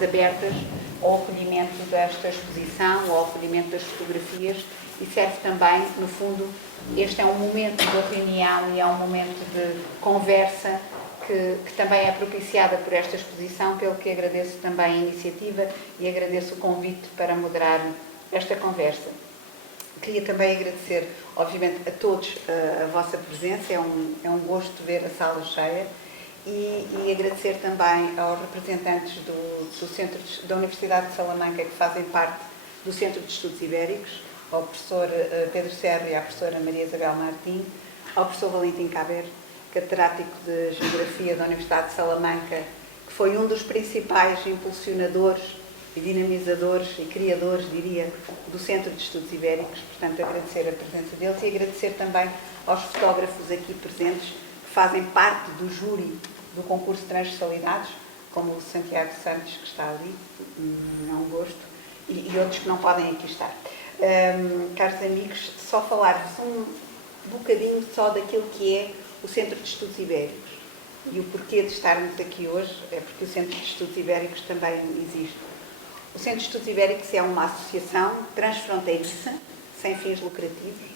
abertas ao acolhimento desta exposição, ao acolhimento das fotografias, e serve também, no fundo, este é um momento de reunião e é um momento de conversa que também é propiciada por esta exposição, pelo que agradeço também a iniciativa e agradeço o convite para moderar esta conversa. Queria também agradecer, obviamente, a todos a vossa presença, é um gosto ver a sala cheia, e agradecer também aos representantes do Centro da Universidade de Salamanca que fazem parte do Centro de Estudos Ibéricos, ao professor Pedro Serra e à professora Maria Isabel Martim, ao professor Valentim Caber, catedrático de Geografia da Universidade de Salamanca, que foi um dos principais impulsionadores e dinamizadores e criadores, diria, do Centro de Estudos Ibéricos. Portanto, agradecer a presença deles e agradecer também aos fotógrafos aqui presentes que fazem parte do júri do concurso de transversalidades, como o Santiago Santos, que está ali, é um gosto, e outros que não podem aqui estar. Caros amigos, só falar-vos um bocadinho só daquilo que é o Centro de Estudos Ibéricos. E o porquê de estarmos aqui hoje é porque o Centro de Estudos Ibéricos também existe. O Centro de Estudos Ibéricos é uma associação transfronteiriça, sem fins lucrativos,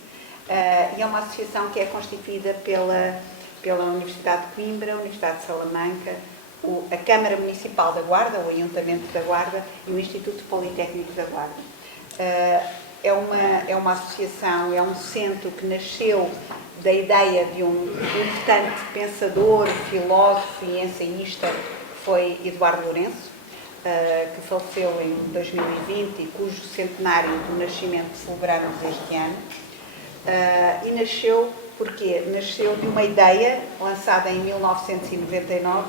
e é uma associação que é constituída pela Universidade de Coimbra, a Universidade de Salamanca, a Câmara Municipal da Guarda, o Ayuntamento da Guarda e o Instituto Politécnico da Guarda. É uma associação, é um centro que nasceu da ideia de um importante pensador, filósofo e ensaísta, que foi Eduardo Lourenço, que faleceu em 2020 e cujo centenário do nascimento celebramos este ano. E nasceu porque nasceu de uma ideia lançada em 1999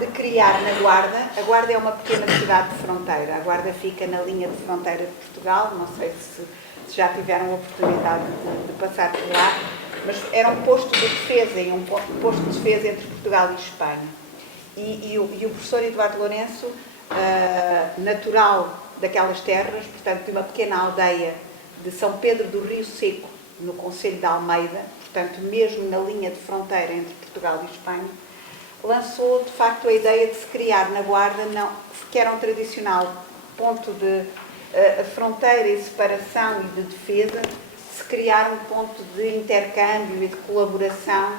de criar na Guarda. A Guarda é uma pequena cidade de fronteira. A Guarda fica na linha de fronteira de Portugal. Não sei se já tiveram a oportunidade de passar por lá, mas era um posto de defesa e um posto de defesa entre Portugal e Espanha. E o professor Eduardo Lourenço, natural daquelas terras, portanto de uma pequena aldeia de São Pedro do Rio Seco, no concelho de Almeida, portanto mesmo na linha de fronteira entre Portugal e Espanha, lançou de facto a ideia de se criar na Guarda, que era um tradicional ponto de fronteira e separação e de defesa, se criar um ponto de intercâmbio e de colaboração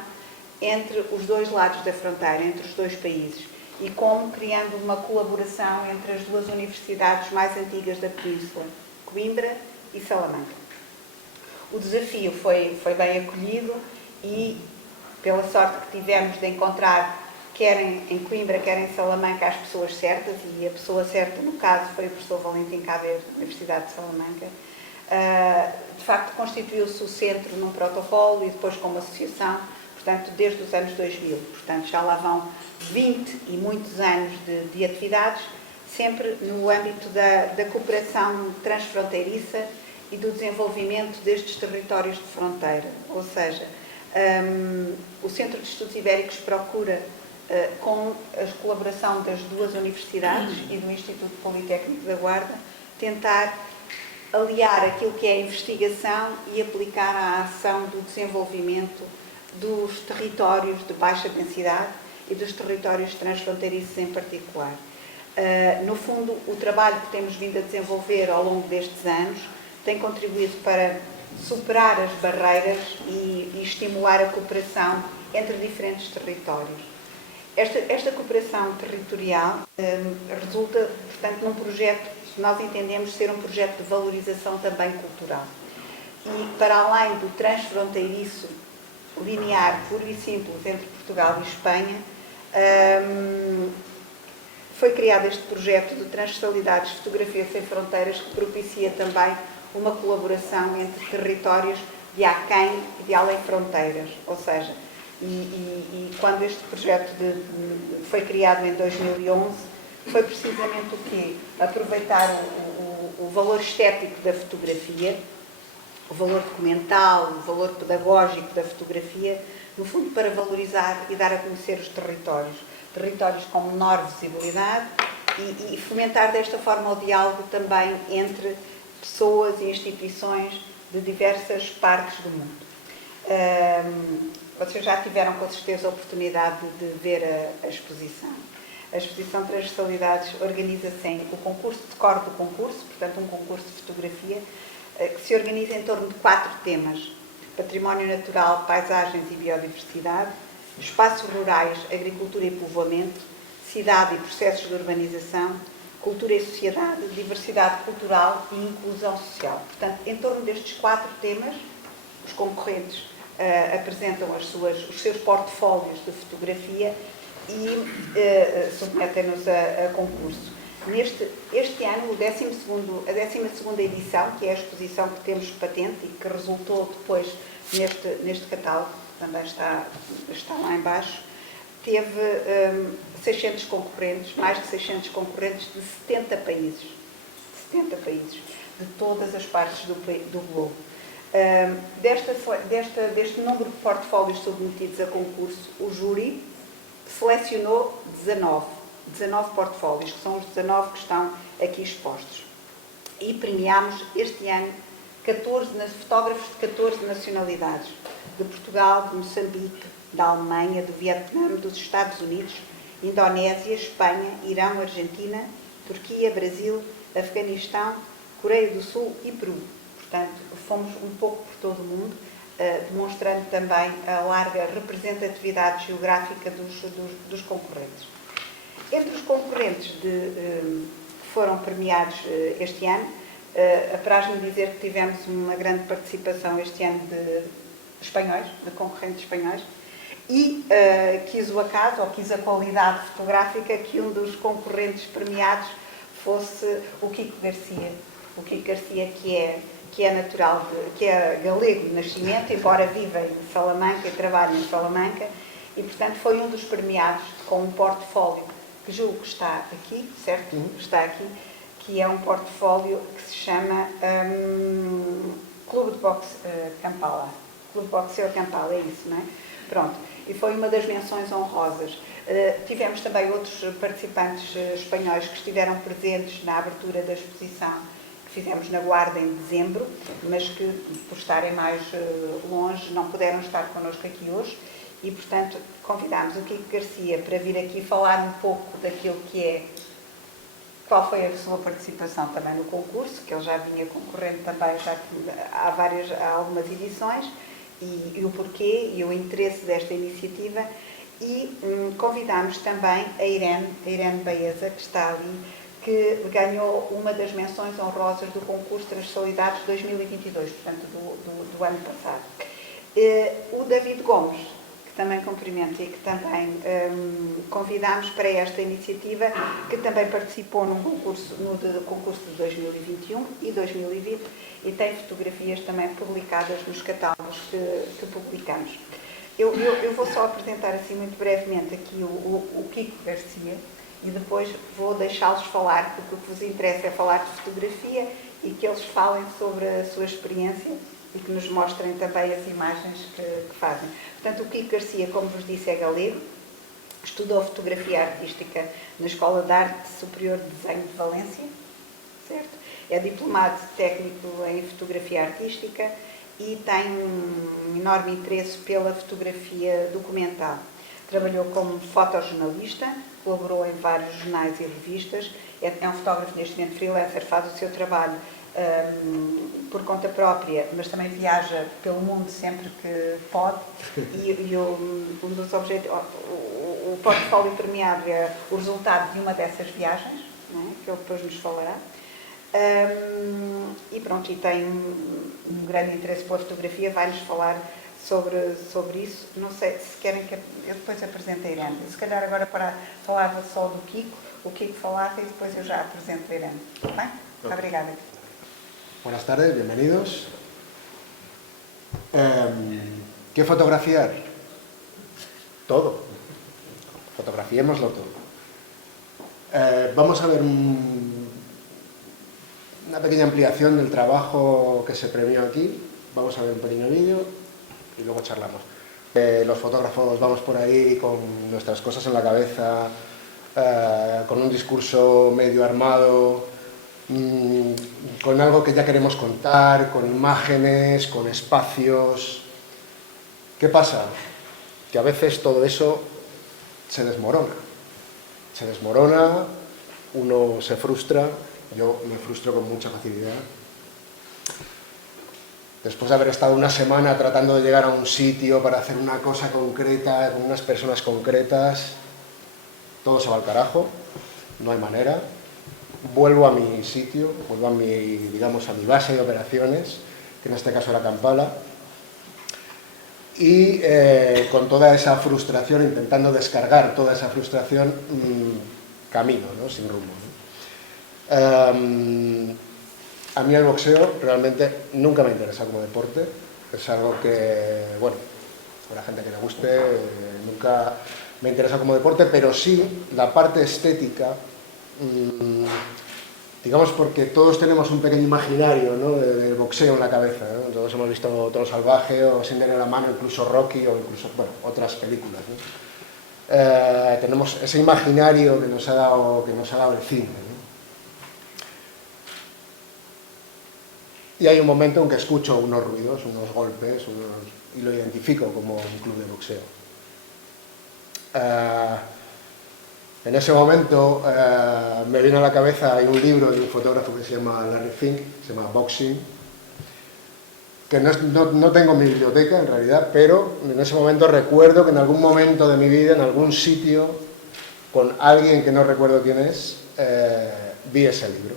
entre os dois lados da fronteira, entre os dois países, e como criando uma colaboração entre as duas universidades mais antigas da Península, Coimbra e Salamanca. O desafio foi bem acolhido e, pela sorte que tivemos de encontrar, quer em Coimbra, quer em Salamanca, as pessoas certas, e a pessoa certa, no caso, foi o professor Valentim Caber, da Universidade de Salamanca. De facto, constituiu-se o centro num protocolo e depois como associação, portanto, desde os anos 2000. Portanto, já lá vão 20 e muitos anos de atividades, sempre no âmbito da cooperação transfronteiriça e do desenvolvimento destes territórios de fronteira. Ou seja, o Centro de Estudos Ibéricos procura, com a colaboração das duas universidades e do Instituto Politécnico da Guarda, tentar aliar aquilo que é a investigação e aplicar a ação do desenvolvimento dos territórios de baixa densidade e dos territórios transfronteiriços em particular. No fundo, o trabalho que temos vindo a desenvolver ao longo destes anos tem contribuído para superar as barreiras e estimular a cooperação entre diferentes territórios. Esta cooperação territorial resulta, portanto, num projeto que nós entendemos ser um projeto de valorização também cultural. E, para além do transfronteiriço linear, puro e simples, entre Portugal e Espanha, foi criado este projeto de transversalidades Fotografia Sem Fronteiras, que propicia também uma colaboração entre territórios de aquém e de além fronteiras. Ou seja, e quando este projeto foi criado em 2011, foi precisamente o quê? Aproveitar o valor estético da fotografia, o valor documental, o valor pedagógico da fotografia, no fundo para valorizar e dar a conhecer os territórios com menor visibilidade e fomentar desta forma o diálogo também entre pessoas e instituições de diversas partes do mundo. Vocês já tiveram com certeza a oportunidade de ver a exposição. A exposição Transversalidades organiza-se o concurso, decora do concurso, portanto um concurso de fotografia, que se organiza em torno de 4 temas: património natural, paisagens e biodiversidade, espaços rurais, agricultura e povoamento, cidade e processos de urbanização, cultura e sociedade, diversidade cultural e inclusão social. Portanto, em torno destes 4 temas, os concorrentes apresentam os seus portfólios de fotografia e submetem-nos a concurso. Este ano, a 12ª edição, que é a exposição que temos patente e que resultou depois neste catálogo, que também está lá em baixo, teve 600 concorrentes, mais de 600 concorrentes de 70 países. 70 países, de todas as partes do globo. Deste número de portfólios submetidos a concurso, o júri selecionou 19 portfólios, que são os 19 que estão aqui expostos. E premiámos este ano fotógrafos de 14 nacionalidades, de Portugal, de Moçambique, da Alemanha, do Vietnã, dos Estados Unidos, Indonésia, Espanha, Irão, Argentina, Turquia, Brasil, Afeganistão, Coreia do Sul e Peru. Portanto, fomos um pouco por todo o mundo, demonstrando também a larga representatividade geográfica dos concorrentes. Entre os concorrentes que foram premiados este ano, apraz-me dizer que tivemos uma grande participação este ano de concorrentes espanhóis, e quis o acaso, ou quis a qualidade fotográfica, que um dos concorrentes premiados fosse o Kiko Garcia. O Kiko Garcia, que é natural, que é galego de nascimento, embora viva em Salamanca e trabalhe em Salamanca, e portanto foi um dos premiados com um portfólio que julgo que está aqui, certo? Está aqui, que é um portfólio que se chama Clube de Boxe Kampala. Clube de Boxeo Kampala, é isso, não é? Pronto, e foi uma das menções honrosas. Tivemos também outros participantes espanhóis que estiveram presentes na abertura da exposição que fizemos na Guarda em dezembro, mas que, por estarem mais longe, não puderam estar connosco aqui hoje. E, portanto, convidámos o Kiko Garcia para vir aqui falar um pouco daquilo que é, qual foi a sua participação também no concurso, que ele já vinha concorrendo também já há algumas edições, e o porquê e o interesse desta iniciativa. E convidámos também a Irene Baeza, que está ali, que ganhou uma das menções honrosas do concurso Transversalidades 2022, portanto, do ano passado. O David Gomes, que também cumprimento e que também convidámos para esta iniciativa, que também participou no concurso de 2021 e 2020 e tem fotografias também publicadas nos catálogos que publicamos. Eu vou só apresentar assim muito brevemente aqui o Kiko Garcia e depois vou deixá-los falar, porque o que vos interessa é falar de fotografia e que eles falem sobre a sua experiência e que nos mostrem também as imagens que fazem. Portanto, o Kiko Garcia, como vos disse, é galego, estudou fotografia artística na Escola de Arte Superior de Desenho de Valência, certo? É diplomado técnico em fotografia artística e tem um enorme interesse pela fotografia documental. Trabalhou como fotojornalista, colaborou em vários jornais e revistas, é um fotógrafo neste momento freelancer, faz o seu trabalho por conta própria, mas também viaja pelo mundo sempre que pode, e um dos objetivos, o portfólio premiado é o resultado de uma dessas viagens, não é? Que ele depois nos falará. E pronto, e tem um grande interesse pela fotografia, vai-nos falar sobre isso. Não sei se querem que eu depois apresente a Irene. Se calhar agora para falar só do Kiko, o Kiko falava e depois eu já apresento a Irene. Bem? Muito obrigada. Buenas tardes, bienvenidos. ¿Qué fotografiar? Todo. Fotografiémoslo todo. Vamos a ver una pequeña ampliación del trabajo que se premió aquí. Vamos a ver un pequeño vídeo y luego charlamos. Los fotógrafos vamos por ahí con nuestras cosas en la cabeza, con un discurso medio armado, con algo que ya queremos contar, con imágenes, con espacios. ¿Qué pasa? Que a veces todo eso se desmorona. se desmorona, uno se frustra, yo me frustro con mucha facilidad. Después de haber estado una semana tratando de llegar a un sitio para hacer una cosa concreta, con unas personas concretas, todo se va al carajo, no hay manera. Vuelvo a mi sitio, vuelvo a mi, digamos, a mi base de operaciones, que en este caso era Kampala, y con toda esa frustración, intentando descargar toda esa frustración, camino, ¿no? Sin rumbo, ¿no? A mí el boxeo realmente nunca me interesa como deporte, es algo que, bueno, a la gente que le guste, nunca me interesa como deporte, pero sí la parte estética, digamos porque todos tenemos un pequeño imaginario, ¿no? del boxeo en la cabeza, ¿no? Todos hemos visto Toro Salvaje o Sin Dinero en la Mano, incluso Rocky o incluso, bueno, otras películas, ¿no? Tenemos ese imaginario que nos ha dado el cine, ¿no? Y hay un momento en que escucho unos ruidos, unos golpes, y lo identifico como un club de boxeo. En ese momento me viene a la cabeza, hay un libro de un fotógrafo que se llama Larry Fink, se llama Boxing, que no tengo en mi biblioteca en realidad, pero en ese momento recuerdo que en algún momento de mi vida, en algún sitio, con alguien que no recuerdo quién es, vi ese libro.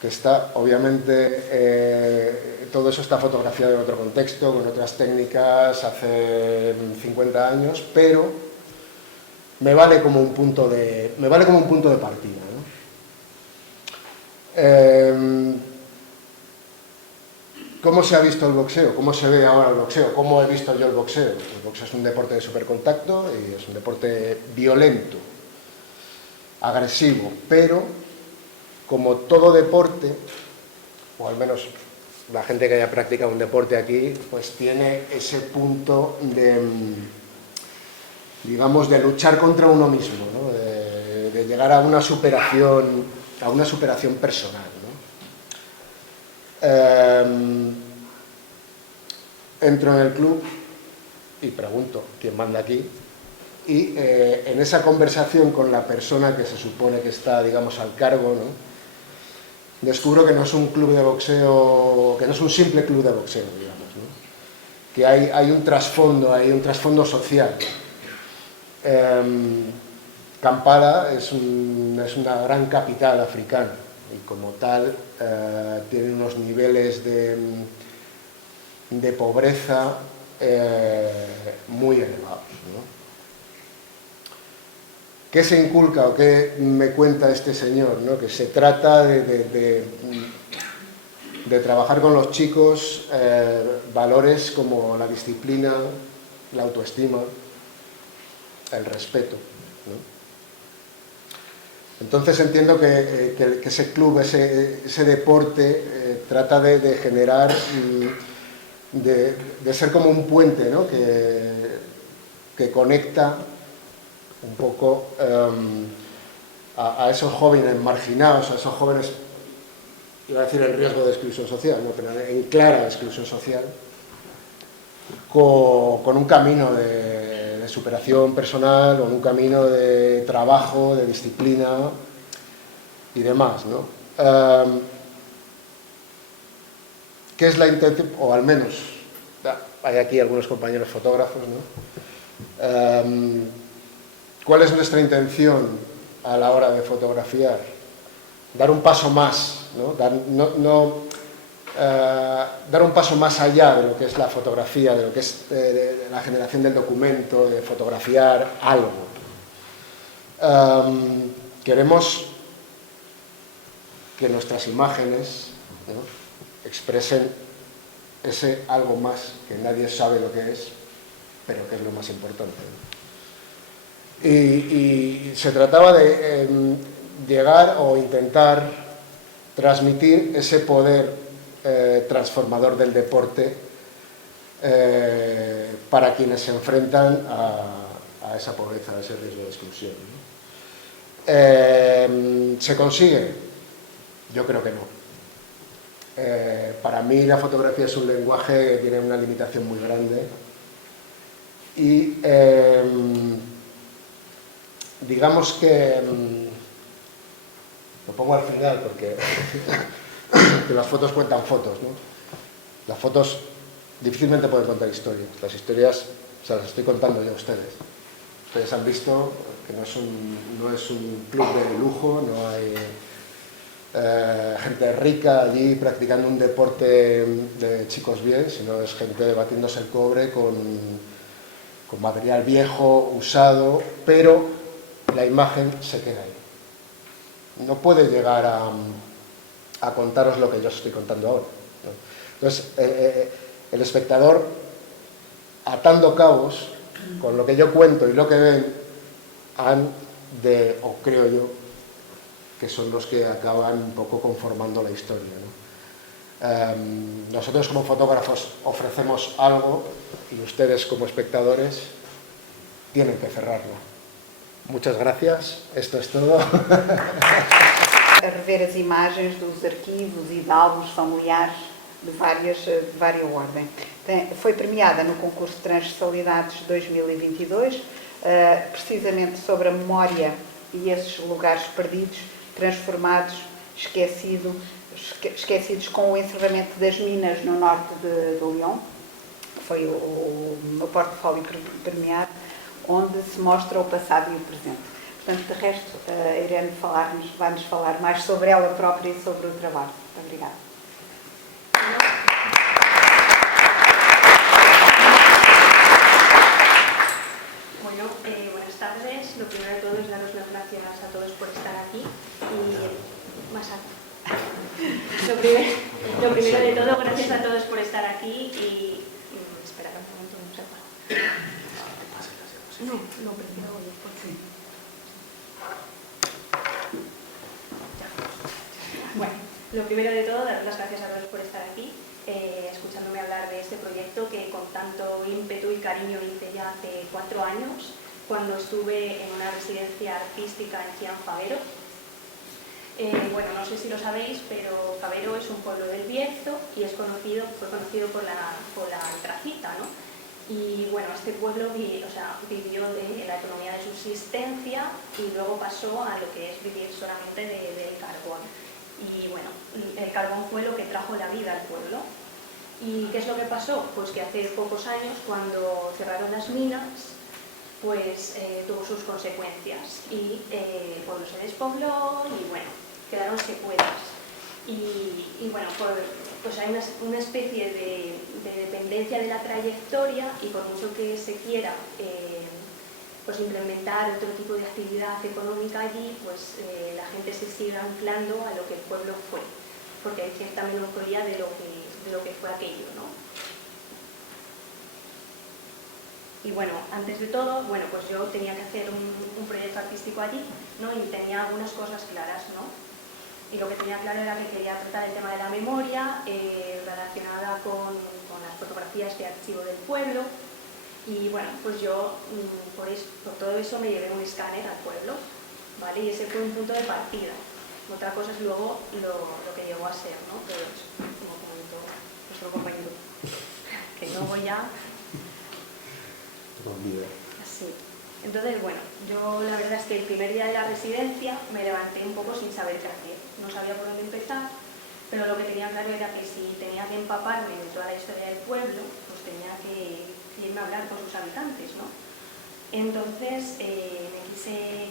Que está, obviamente, todo eso está fotografiado en otro contexto, con otras técnicas, hace 50 años, pero me vale como un punto de partida, ¿no? ¿Cómo se ha visto el boxeo? ¿Cómo se ve ahora el boxeo? ¿Cómo he visto yo el boxeo? El boxeo es un deporte de supercontacto y es un deporte violento, agresivo, pero como todo deporte, o al menos la gente que haya practicado un deporte aquí, pues tiene ese punto de, digamos, de luchar contra uno mismo, ¿no? de llegar a una superación personal, ¿no? Entro en el club y pregunto quién manda aquí, y en esa conversación con la persona que se supone que está, digamos, al cargo, ¿no? Descubro que no es un club de boxeo, que no es un simple club de boxeo, digamos, ¿no? Que hay un trasfondo social. Kampala es una gran capital africana y como tal tiene unos niveles de pobreza muy elevados, ¿no? ¿Qué se inculca o qué me cuenta este señor, ¿no? Que se trata de trabajar con los chicos valores como la disciplina, la autoestima, el respeto, ¿no? Entonces entiendo que ese club, ese deporte, trata de generar, de ser como un puente, ¿no? que conecta un poco a esos jóvenes marginados, a esos jóvenes, iba a decir en riesgo de exclusión social, ¿no? Pero en clara exclusión social, con un camino de superación personal, con un camino de trabajo, de disciplina y demás, ¿no? ¿Qué es la intención? O al menos, hay aquí algunos compañeros fotógrafos, ¿no? ¿Cuál es nuestra intención a la hora de fotografiar? Dar un paso más, ¿no? Dar un paso más allá de lo que es la fotografía, de lo que es de la generación del documento, de fotografiar algo. Queremos que nuestras imágenes, ¿no? expresen ese algo más que nadie sabe lo que es, pero que es lo más importante, ¿no? Y se trataba de llegar o intentar transmitir ese poder transformador del deporte para quienes se enfrentan a esa pobreza, a ese riesgo de exclusión, ¿no? ¿Se consigue? Yo creo que no. Para mí la fotografía es un lenguaje que tiene una limitación muy grande y digamos que lo pongo al final porque que las fotos cuentan fotos, ¿no? Las fotos difícilmente pueden contar historias. Las historias se las estoy contando yo a ustedes. Ustedes han visto que no es un club de lujo, no hay gente rica allí practicando un deporte de chicos bien, sino es gente batiéndose el cobre con material viejo, usado, pero la imagen se queda ahí. No puede llegar a contaros lo que yo os estoy contando ahora, ¿no? Entonces, el espectador, atando cabos, con lo que yo cuento y lo que ven, o creo yo, que son los que acaban un poco conformando la historia, ¿no? Nosotros como fotógrafos ofrecemos algo y ustedes como espectadores tienen que cerrarlo. Muchas gracias, esto es todo. A rever as imagens dos arquivos e de álbuns familiares de várias ordem. Foi premiada no concurso de Transversalidades 2022, precisamente sobre a memória e esses lugares perdidos, transformados, esquecidos com o encerramento das minas no norte de Lyon. Foi o meu portfólio premiado, onde se mostra o passado e o presente. Portanto, de resto, a Irene vai-nos falar mais sobre ela própria e sobre o trabalho. Muito obrigada. Bueno, buenas tardes. Lo primero de todo es daros las gracias a todos por estar aquí. Y más alto. Lo primero de todo, gracias a todos por estar aquí y... Espera, un momento, no sepa. No, prefiero oír. Bueno, lo primero de todo, daros las gracias a todos por estar aquí, escuchándome hablar de este proyecto que con tanto ímpetu y cariño hice ya hace 4 años, cuando estuve en una residencia artística en Cian Fabero. Bueno, no sé si lo sabéis, pero Fabero es un pueblo del Bierzo y fue conocido por la antracita, ¿no? Y bueno, este pueblo vivió de la economía de subsistencia y luego pasó a lo que es vivir solamente del carbón. Y bueno, el carbón fue lo que trajo la vida al pueblo. ¿Y qué es lo que pasó? Pues que hace pocos años, cuando cerraron las minas, pues tuvo sus consecuencias y el pueblo se despobló y bueno, quedaron secuelas. Y bueno, pues hay una especie de dependencia de la trayectoria y por mucho que se quiera pues implementar otro tipo de actividad económica allí, pues la gente se sigue anclando a lo que el pueblo fue, porque hay cierta melancolía de lo que fue aquello, ¿no? Y bueno, antes de todo, bueno, pues yo tenía que hacer un proyecto artístico allí, ¿no? Y tenía algunas cosas claras, ¿no? Y lo que tenía claro era que quería tratar el tema de la memoria relacionada con las fotografías de archivo del pueblo. Y bueno, pues yo por todo eso me llevé un escáner al pueblo, ¿vale? Y ese fue un punto de partida. Otra cosa es luego lo que llegó a ser, ¿no? Pero eso, como comentó nuestro compañero, que luego ya... Así. Entonces, bueno, yo la verdad es que el primer día de la residencia me levanté un poco sin saber qué hacer. No sabía por dónde empezar, pero lo que tenía claro era que si tenía que empaparme de toda la historia del pueblo, pues tenía que irme a hablar con sus habitantes, ¿no? Entonces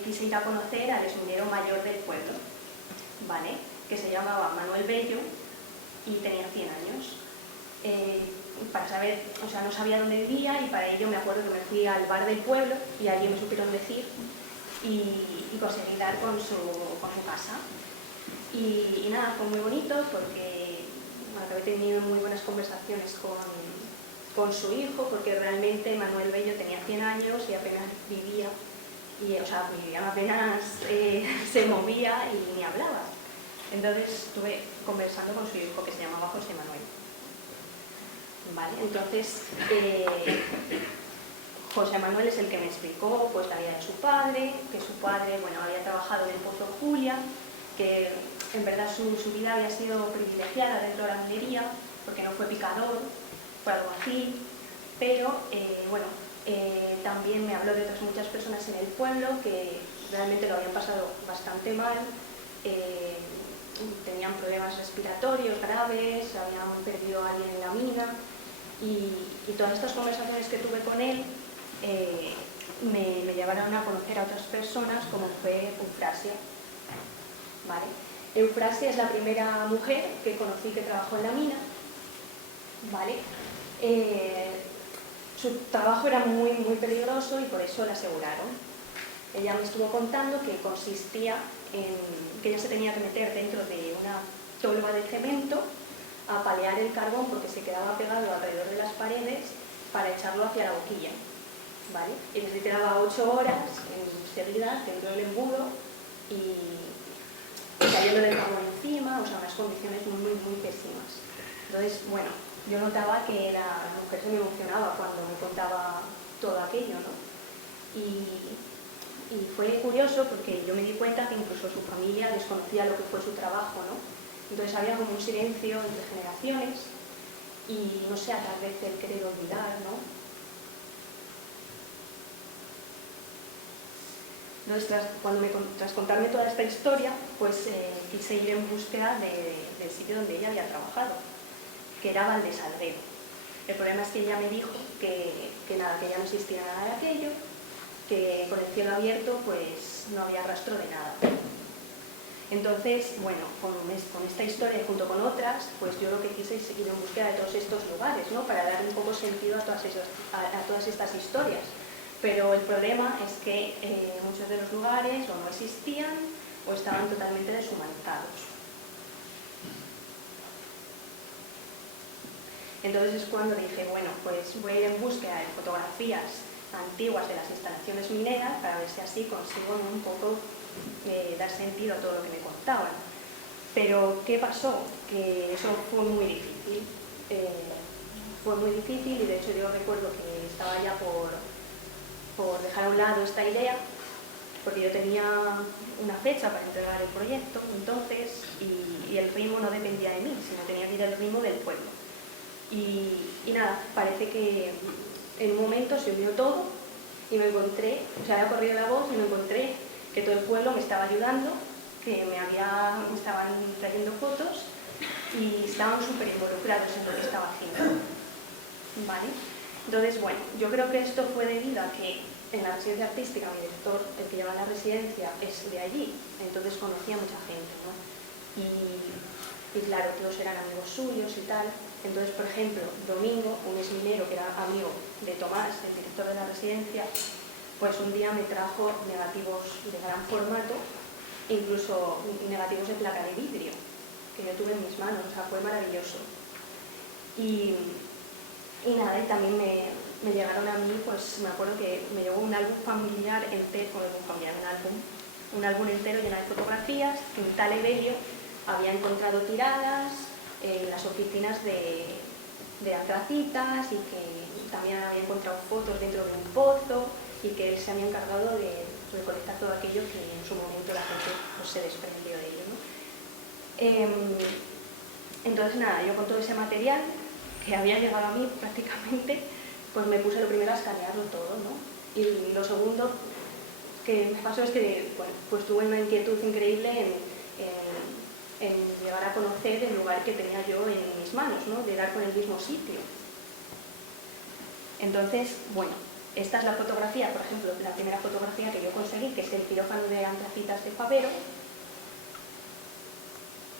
quise ir a conocer al esminero mayor del pueblo, ¿vale? Que se llamaba Manuel Bello y tenía 100 años. Para saber, o sea, no sabía dónde vivía y para ello me acuerdo que me fui al bar del pueblo y allí me supieron decir y conseguí dar con su casa. Y nada, fue muy bonito porque acabé teniendo muy buenas conversaciones con su hijo, porque realmente Manuel Bello tenía 100 años y apenas vivía, apenas se movía y ni hablaba. Entonces estuve conversando con su hijo, que se llamaba José Manuel. Vale, entonces José Manuel es el que me explicó pues la vida de su padre, que su padre había trabajado en el Pozo Julia, que en verdad su vida había sido privilegiada dentro de la minería, porque no fue picador, fue alguacil, pero también me habló de otras muchas personas en el pueblo que realmente lo habían pasado bastante mal, tenían problemas respiratorios graves, habían perdido a alguien en la mina, y todas estas conversaciones que tuve con él me llevaron a conocer a otras personas, como fue Eufrasia. ¿Vale? Eufrasia es la primera mujer que conocí que trabajó en la mina. ¿Vale? Su trabajo era muy peligroso y por eso la aseguraron. Ella me estuvo contando que consistía en que ella se tenía que meter dentro de una tolva de cemento a palear el carbón porque se quedaba pegado alrededor de las paredes para echarlo hacia la boquilla. ¿Vale? Y se quedaba 8 horas seguidas dentro del embudo y cayendo del carbón encima, o sea, unas condiciones muy pésimas. Entonces, bueno, yo notaba que la mujer se me emocionaba cuando me contaba todo aquello, ¿no? Y fue curioso porque yo me di cuenta que incluso su familia desconocía lo que fue su trabajo, ¿no? Entonces había como un silencio entre generaciones y, no sé, tal vez el querer olvidar, ¿no? Entonces, tras contarme toda esta historia, pues quise ir en búsqueda del sitio donde ella había trabajado, que era Valdesalguero. El problema es que ella me dijo que nada, que ya no existía nada de aquello, que con el cielo abierto pues no había rastro de nada. Entonces, bueno, con esta historia y junto con otras, pues yo lo que quise es seguir en búsqueda de todos estos lugares, ¿no? Para dar un poco sentido a todas estas historias. Pero el problema es que muchos de los lugares o no existían o estaban totalmente deshumanizados. Entonces es cuando dije, bueno, pues voy a ir en búsqueda de fotografías antiguas de las instalaciones mineras para ver si así consigo un poco dar sentido a todo lo que me contaban. Pero, ¿qué pasó? Que eso fue muy difícil. Fue muy difícil y de hecho yo recuerdo que estaba ya por dejar a un lado esta idea, porque yo tenía una fecha para entregar el proyecto, entonces, y el ritmo no dependía de mí, sino tenía que ir al ritmo del pueblo. Y nada, parece que en un momento se unió todo y me encontré, o sea, había corrido la voz y me encontré que todo el pueblo me estaba ayudando, que me estaban trayendo fotos y estaban súper involucrados en lo que estaba haciendo. ¿Vale? Entonces, bueno, yo creo que esto fue debido a que en la residencia artística mi director, el que lleva la residencia, es de allí, entonces conocía a mucha gente, ¿no? Y claro, todos eran amigos suyos y tal. Entonces, por ejemplo, Domingo, un exminero que era amigo de Tomás, el director de la residencia, pues un día me trajo negativos de gran formato, incluso negativos de placa de vidrio, que yo tuve en mis manos, o sea, fue maravilloso. Y nada, y también me llegaron a mí, pues me acuerdo que me llegó un álbum familiar entero, un álbum entero lleno de fotografías, que un tal Evelio había encontrado tiradas en las oficinas de Antracitas y que también había encontrado fotos dentro de un pozo y que él se había encargado de recolectar todo aquello que en su momento la gente pues, se desprendió de ello, ¿no? Entonces nada, yo con todo ese material que había llegado a mí prácticamente, pues me puse lo primero a escanearlo todo, ¿no? Y lo segundo que me pasó es que bueno, pues tuve una inquietud increíble en llegar a conocer el lugar que tenía yo en mis manos, ¿no? Llegar con el mismo sitio. Entonces, bueno, esta es la fotografía, por ejemplo, la primera fotografía que yo conseguí, que es el quirófano de Antracitas de Favero,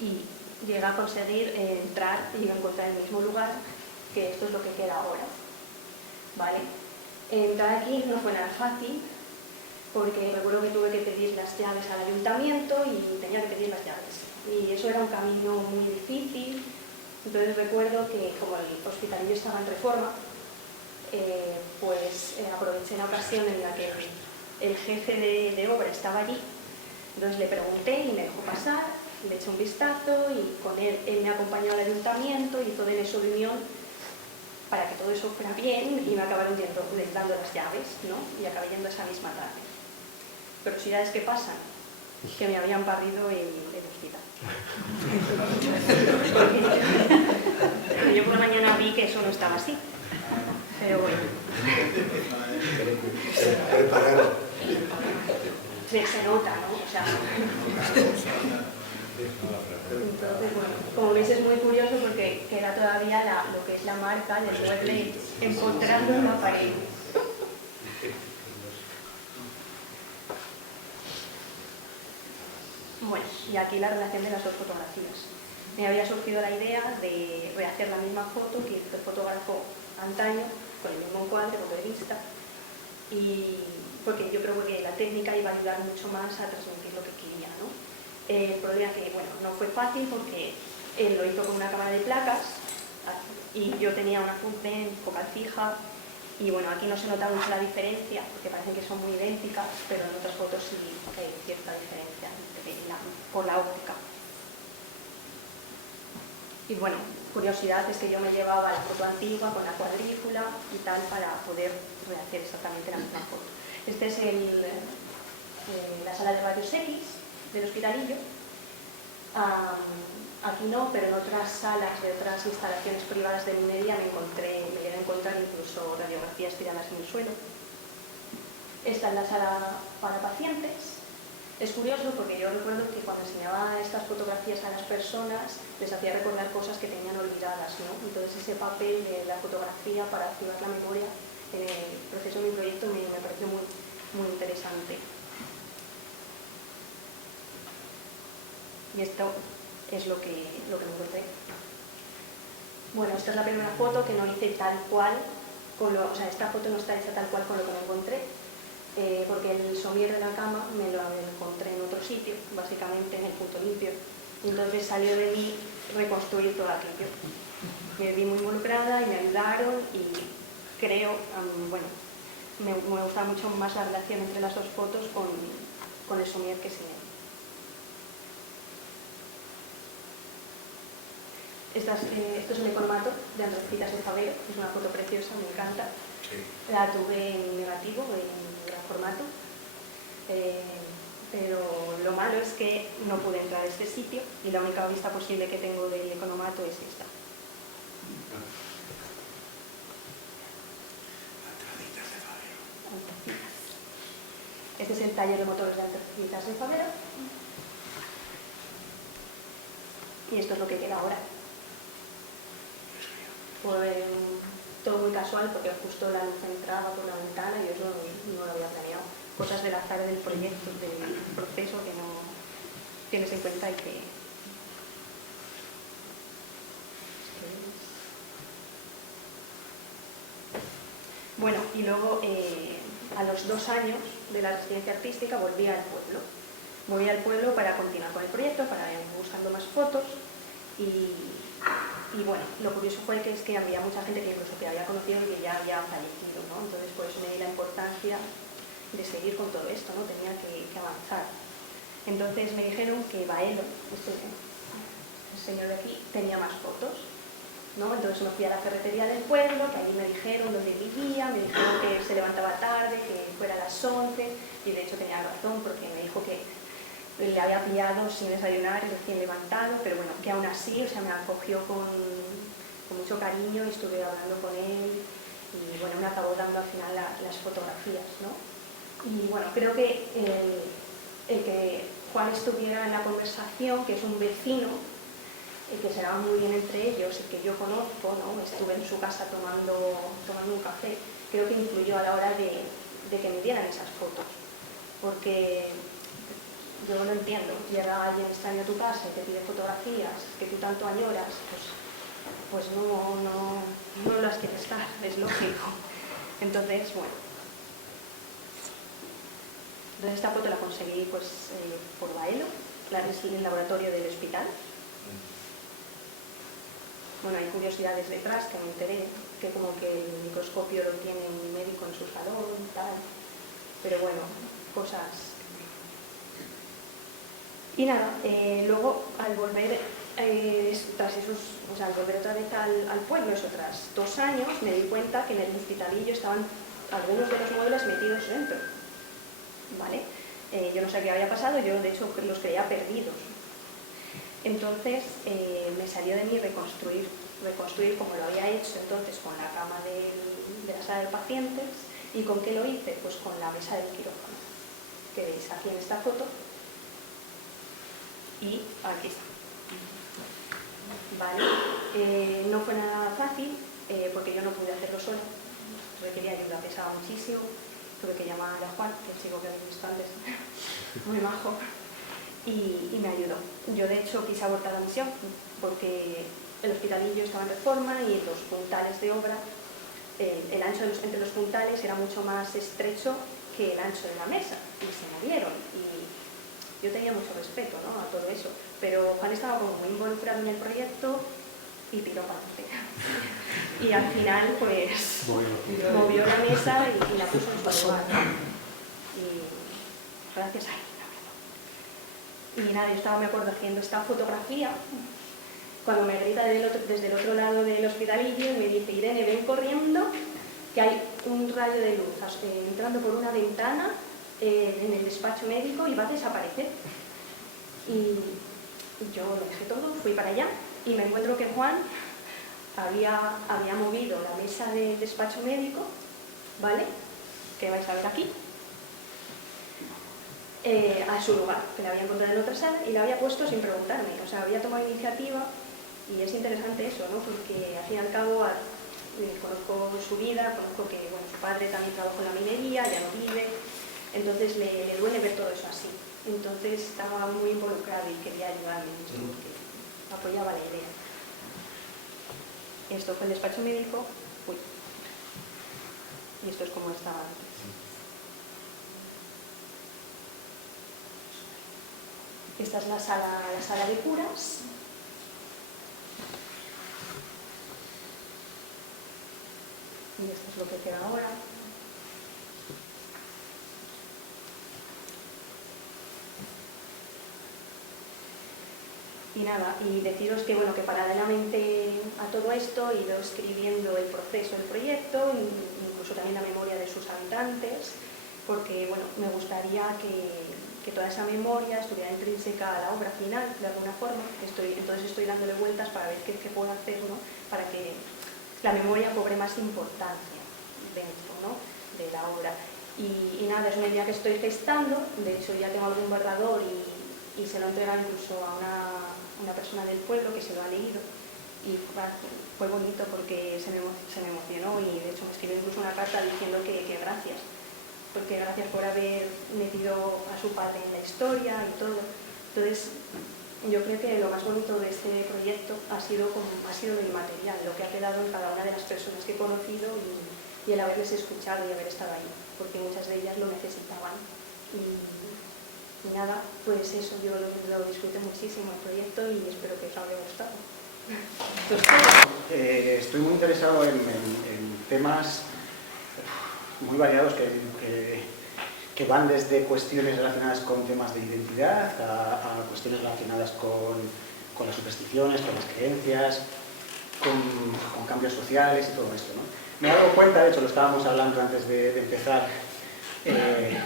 y llegué a conseguir entrar y encontrar el mismo lugar, que esto es lo que queda ahora. ¿Vale? Entrar aquí no fue nada fácil, porque recuerdo que tuve que pedir las llaves al ayuntamiento y tenía que pedir las llaves. Y eso era un camino muy difícil. Entonces recuerdo que como el hospitalillo estaba en reforma, pues aproveché la ocasión en la que el jefe de obra estaba allí. Entonces le pregunté y me dejó pasar, le eché un vistazo y con él me acompañó al ayuntamiento, hizo de eso reunión para que todo eso fuera bien y me acabaron dando las llaves, ¿no? Y acabé yendo esa misma tarde. Curiosidades que pasan, que me habían barrido el hospital. Yo por la mañana vi que eso no estaba así, pero bueno. se nota, ¿no? O sea, entonces, bueno, como veis es muy curioso porque queda todavía lo que es la marca del mueble empotrando en la pared. Bueno, y aquí la relación de las dos fotografías. Me había surgido la idea de rehacer la misma foto que hizo el fotógrafo antaño, con el mismo encuadre, punto de vista, y porque yo creo que la técnica iba a ayudar mucho más a transmitir lo que quería, ¿no? El problema es que, bueno, no fue fácil porque él lo hizo con una cámara de placas y yo tenía una Fullframe focal fija y bueno, aquí no se nota mucho la diferencia porque parecen que son muy idénticas, pero en otras fotos sí hay cierta diferencia por la óptica. Y bueno, curiosidad es que yo me llevaba la foto antigua con la cuadrícula y tal para poder rehacer exactamente la misma foto. Este es la sala de rayos X del Hospitalillo. Aquí no, pero en otras salas de otras instalaciones privadas de minería me llegué a encontrar incluso radiografías tiradas en el suelo. Esta es la sala para pacientes. Es curioso porque yo recuerdo que cuando enseñaba estas fotografías a las personas les hacía recordar cosas que tenían olvidadas, ¿no? Entonces ese papel de la fotografía para activar la memoria en el proceso de mi proyecto me pareció muy, muy interesante. Y esto es lo que me encontré. Bueno, esta es la primera foto que no hice tal cual, o sea, esta foto no está hecha tal cual con lo que me encontré, porque el somier de la cama me lo encontré en otro sitio, básicamente en el punto limpio. Y entonces salió de mí reconstruir todo aquello. Me vi muy involucrada y me ayudaron y creo, bueno, me gusta mucho más la relación entre las dos fotos con el somier que sin él. Esto es un economato de Andrecitas de Favero, es una foto preciosa, me encanta. Sí. La tuve en negativo, en gran formato, pero lo malo es que no pude entrar a este sitio y la única vista posible que tengo del economato es esta. Andrecitas de Favero. Este es el taller de motores de Andrecitas de Favero. Y esto es lo que queda ahora. Fue todo muy casual porque justo la luz entraba por la ventana y eso no lo había planeado. Cosas del azar del proyecto, del proceso que no tienes en cuenta y que... Bueno, y luego a los 2 años de la residencia artística volví al pueblo. Volví al pueblo para continuar con el proyecto, para ir buscando más fotos y bueno, lo curioso fue que es que había mucha gente que incluso que había conocido y que ya había fallecido, ¿no? Entonces por eso me di la importancia de seguir con todo esto, ¿no? Tenía que avanzar. Entonces me dijeron que Baelo, el señor de aquí, tenía más fotos, ¿no? Entonces me fui a la ferretería del pueblo, que allí me dijeron dónde vivía, me dijeron que se levantaba tarde, que fuera a las 11, y de hecho tenía razón porque me dijo que le había pillado sin desayunar y recién levantado, pero bueno, que aún así, o sea, me acogió con mucho cariño y estuve hablando con él y bueno, me acabó dando al final las fotografías, ¿no? Y bueno, creo que el que Juan estuviera en la conversación, que es un vecino, que se daba muy bien entre ellos y que yo conozco, ¿no? Estuve en su casa tomando un café, creo que influyó a la hora de que me dieran esas fotos, porque yo no lo entiendo, llega alguien extraño a tu casa y te pide fotografías que tú tanto añoras, pues no las quieres dar, es lógico. Entonces, bueno. Entonces esta foto la conseguí pues, por Baelo, es el laboratorio del hospital. Bueno, hay curiosidades detrás que me enteré, que como que el microscopio lo tiene un médico en su salón y tal, pero bueno, cosas... Y nada, luego al volver, al volver otra vez al pueblo, tras 2 años, me di cuenta que en el Hospitalillo estaban algunos de los muebles metidos dentro, ¿vale? Yo no sé qué había pasado, yo de hecho los creía perdidos. Entonces me salió de mí reconstruir como lo había hecho entonces con la cama de la sala de pacientes. ¿Y con qué lo hice? Pues con la mesa del quirófano. que veis aquí en esta foto y aquí está. Vale. No fue nada fácil porque yo no pude hacerlo sola, requería ayuda, pesaba muchísimo, tuve que llamar a Juan, que es el chico que habéis visto antes, muy majo, y me ayudó. Yo de hecho quise abortar la misión porque el hospitalillo estaba en reforma y los puntales de obra, el ancho entre los puntales era mucho más estrecho que el ancho de la mesa y se movieron. Y yo tenía mucho respeto, ¿no?, a todo eso, pero Juan estaba como muy involucrado en el proyecto y tiró para adelante. Y al final pues movió la mesa y la puso en su lugar. Y gracias a él, la verdad. Y nada, yo estaba, me acuerdo, haciendo esta fotografía cuando me grita desde el otro lado del hospitalillo y me dice: Irene, ven corriendo, que hay un rayo de luz entrando por una ventana en el despacho médico y va a desaparecer. Y yo lo dejé todo, fui para allá y me encuentro que Juan había movido la mesa del despacho médico, ¿vale?, que vais a ver aquí, a su lugar, que la había encontrado en otra sala y la había puesto sin preguntarme, o sea, había tomado iniciativa. Y es interesante eso, ¿no?, porque al fin y al cabo conozco su vida, conozco que bueno, su padre también trabajó en la minería, ya no vive, entonces le duele ver todo eso así. Entonces estaba muy involucrado y quería ayudarme en esto, porque apoyaba la idea. Esto fue el despacho médico, uy, y esto es como estaba antes. Esta es la sala de curas. Y esto es lo que queda ahora. Y nada, y deciros que, bueno, que paralelamente a todo esto he ido escribiendo el proceso del proyecto, incluso también la memoria de sus habitantes, porque, bueno, me gustaría que toda esa memoria estuviera intrínseca a la obra final, de alguna forma. Entonces estoy dándole vueltas para ver qué puedo hacer, ¿no?, para que la memoria cobre más importancia dentro, ¿no?, de la obra. Y nada, es una idea que estoy gestando. De hecho ya tengo algún borrador y se lo he entregado incluso a una persona del pueblo que se lo ha leído y fue bonito porque se me emocionó y de hecho me escribió incluso una carta diciendo que gracias, porque gracias por haber metido a su padre en la historia y todo. Entonces yo creo que lo más bonito de este proyecto ha sido lo inmaterial, lo que ha quedado en cada una de las personas que he conocido y el haberles escuchado y haber estado ahí, porque muchas de ellas lo necesitaban. Y nada, pues eso, yo lo disfruté muchísimo el proyecto y espero que os haya gustado. Estoy muy interesado en temas muy variados que van desde cuestiones relacionadas con temas de identidad a cuestiones relacionadas con las supersticiones, con las creencias, con cambios sociales y todo esto, ¿no? Me he dado cuenta, de hecho lo estábamos hablando antes de empezar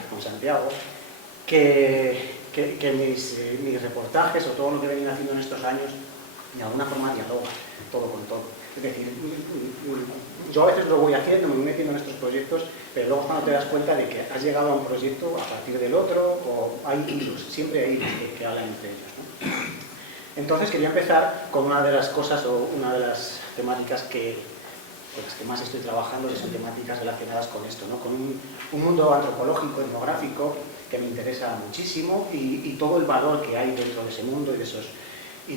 con Santiago, que mis reportajes o todo lo que he venido haciendo en estos años de alguna forma dialoga todo con todo. Es decir, yo a veces lo voy haciendo, me voy metiendo en estos proyectos, pero luego cuando te das cuenta de que has llegado a un proyecto a partir del otro, o hay hilos, siempre hay hilos que hablan entre ellos, ¿no? Entonces quería empezar con una de las cosas o una de las temáticas con las que más estoy trabajando, que son temáticas relacionadas con esto, ¿no?, con un mundo antropológico, etnográfico, que me interesa muchísimo y todo el valor que hay dentro de ese mundo y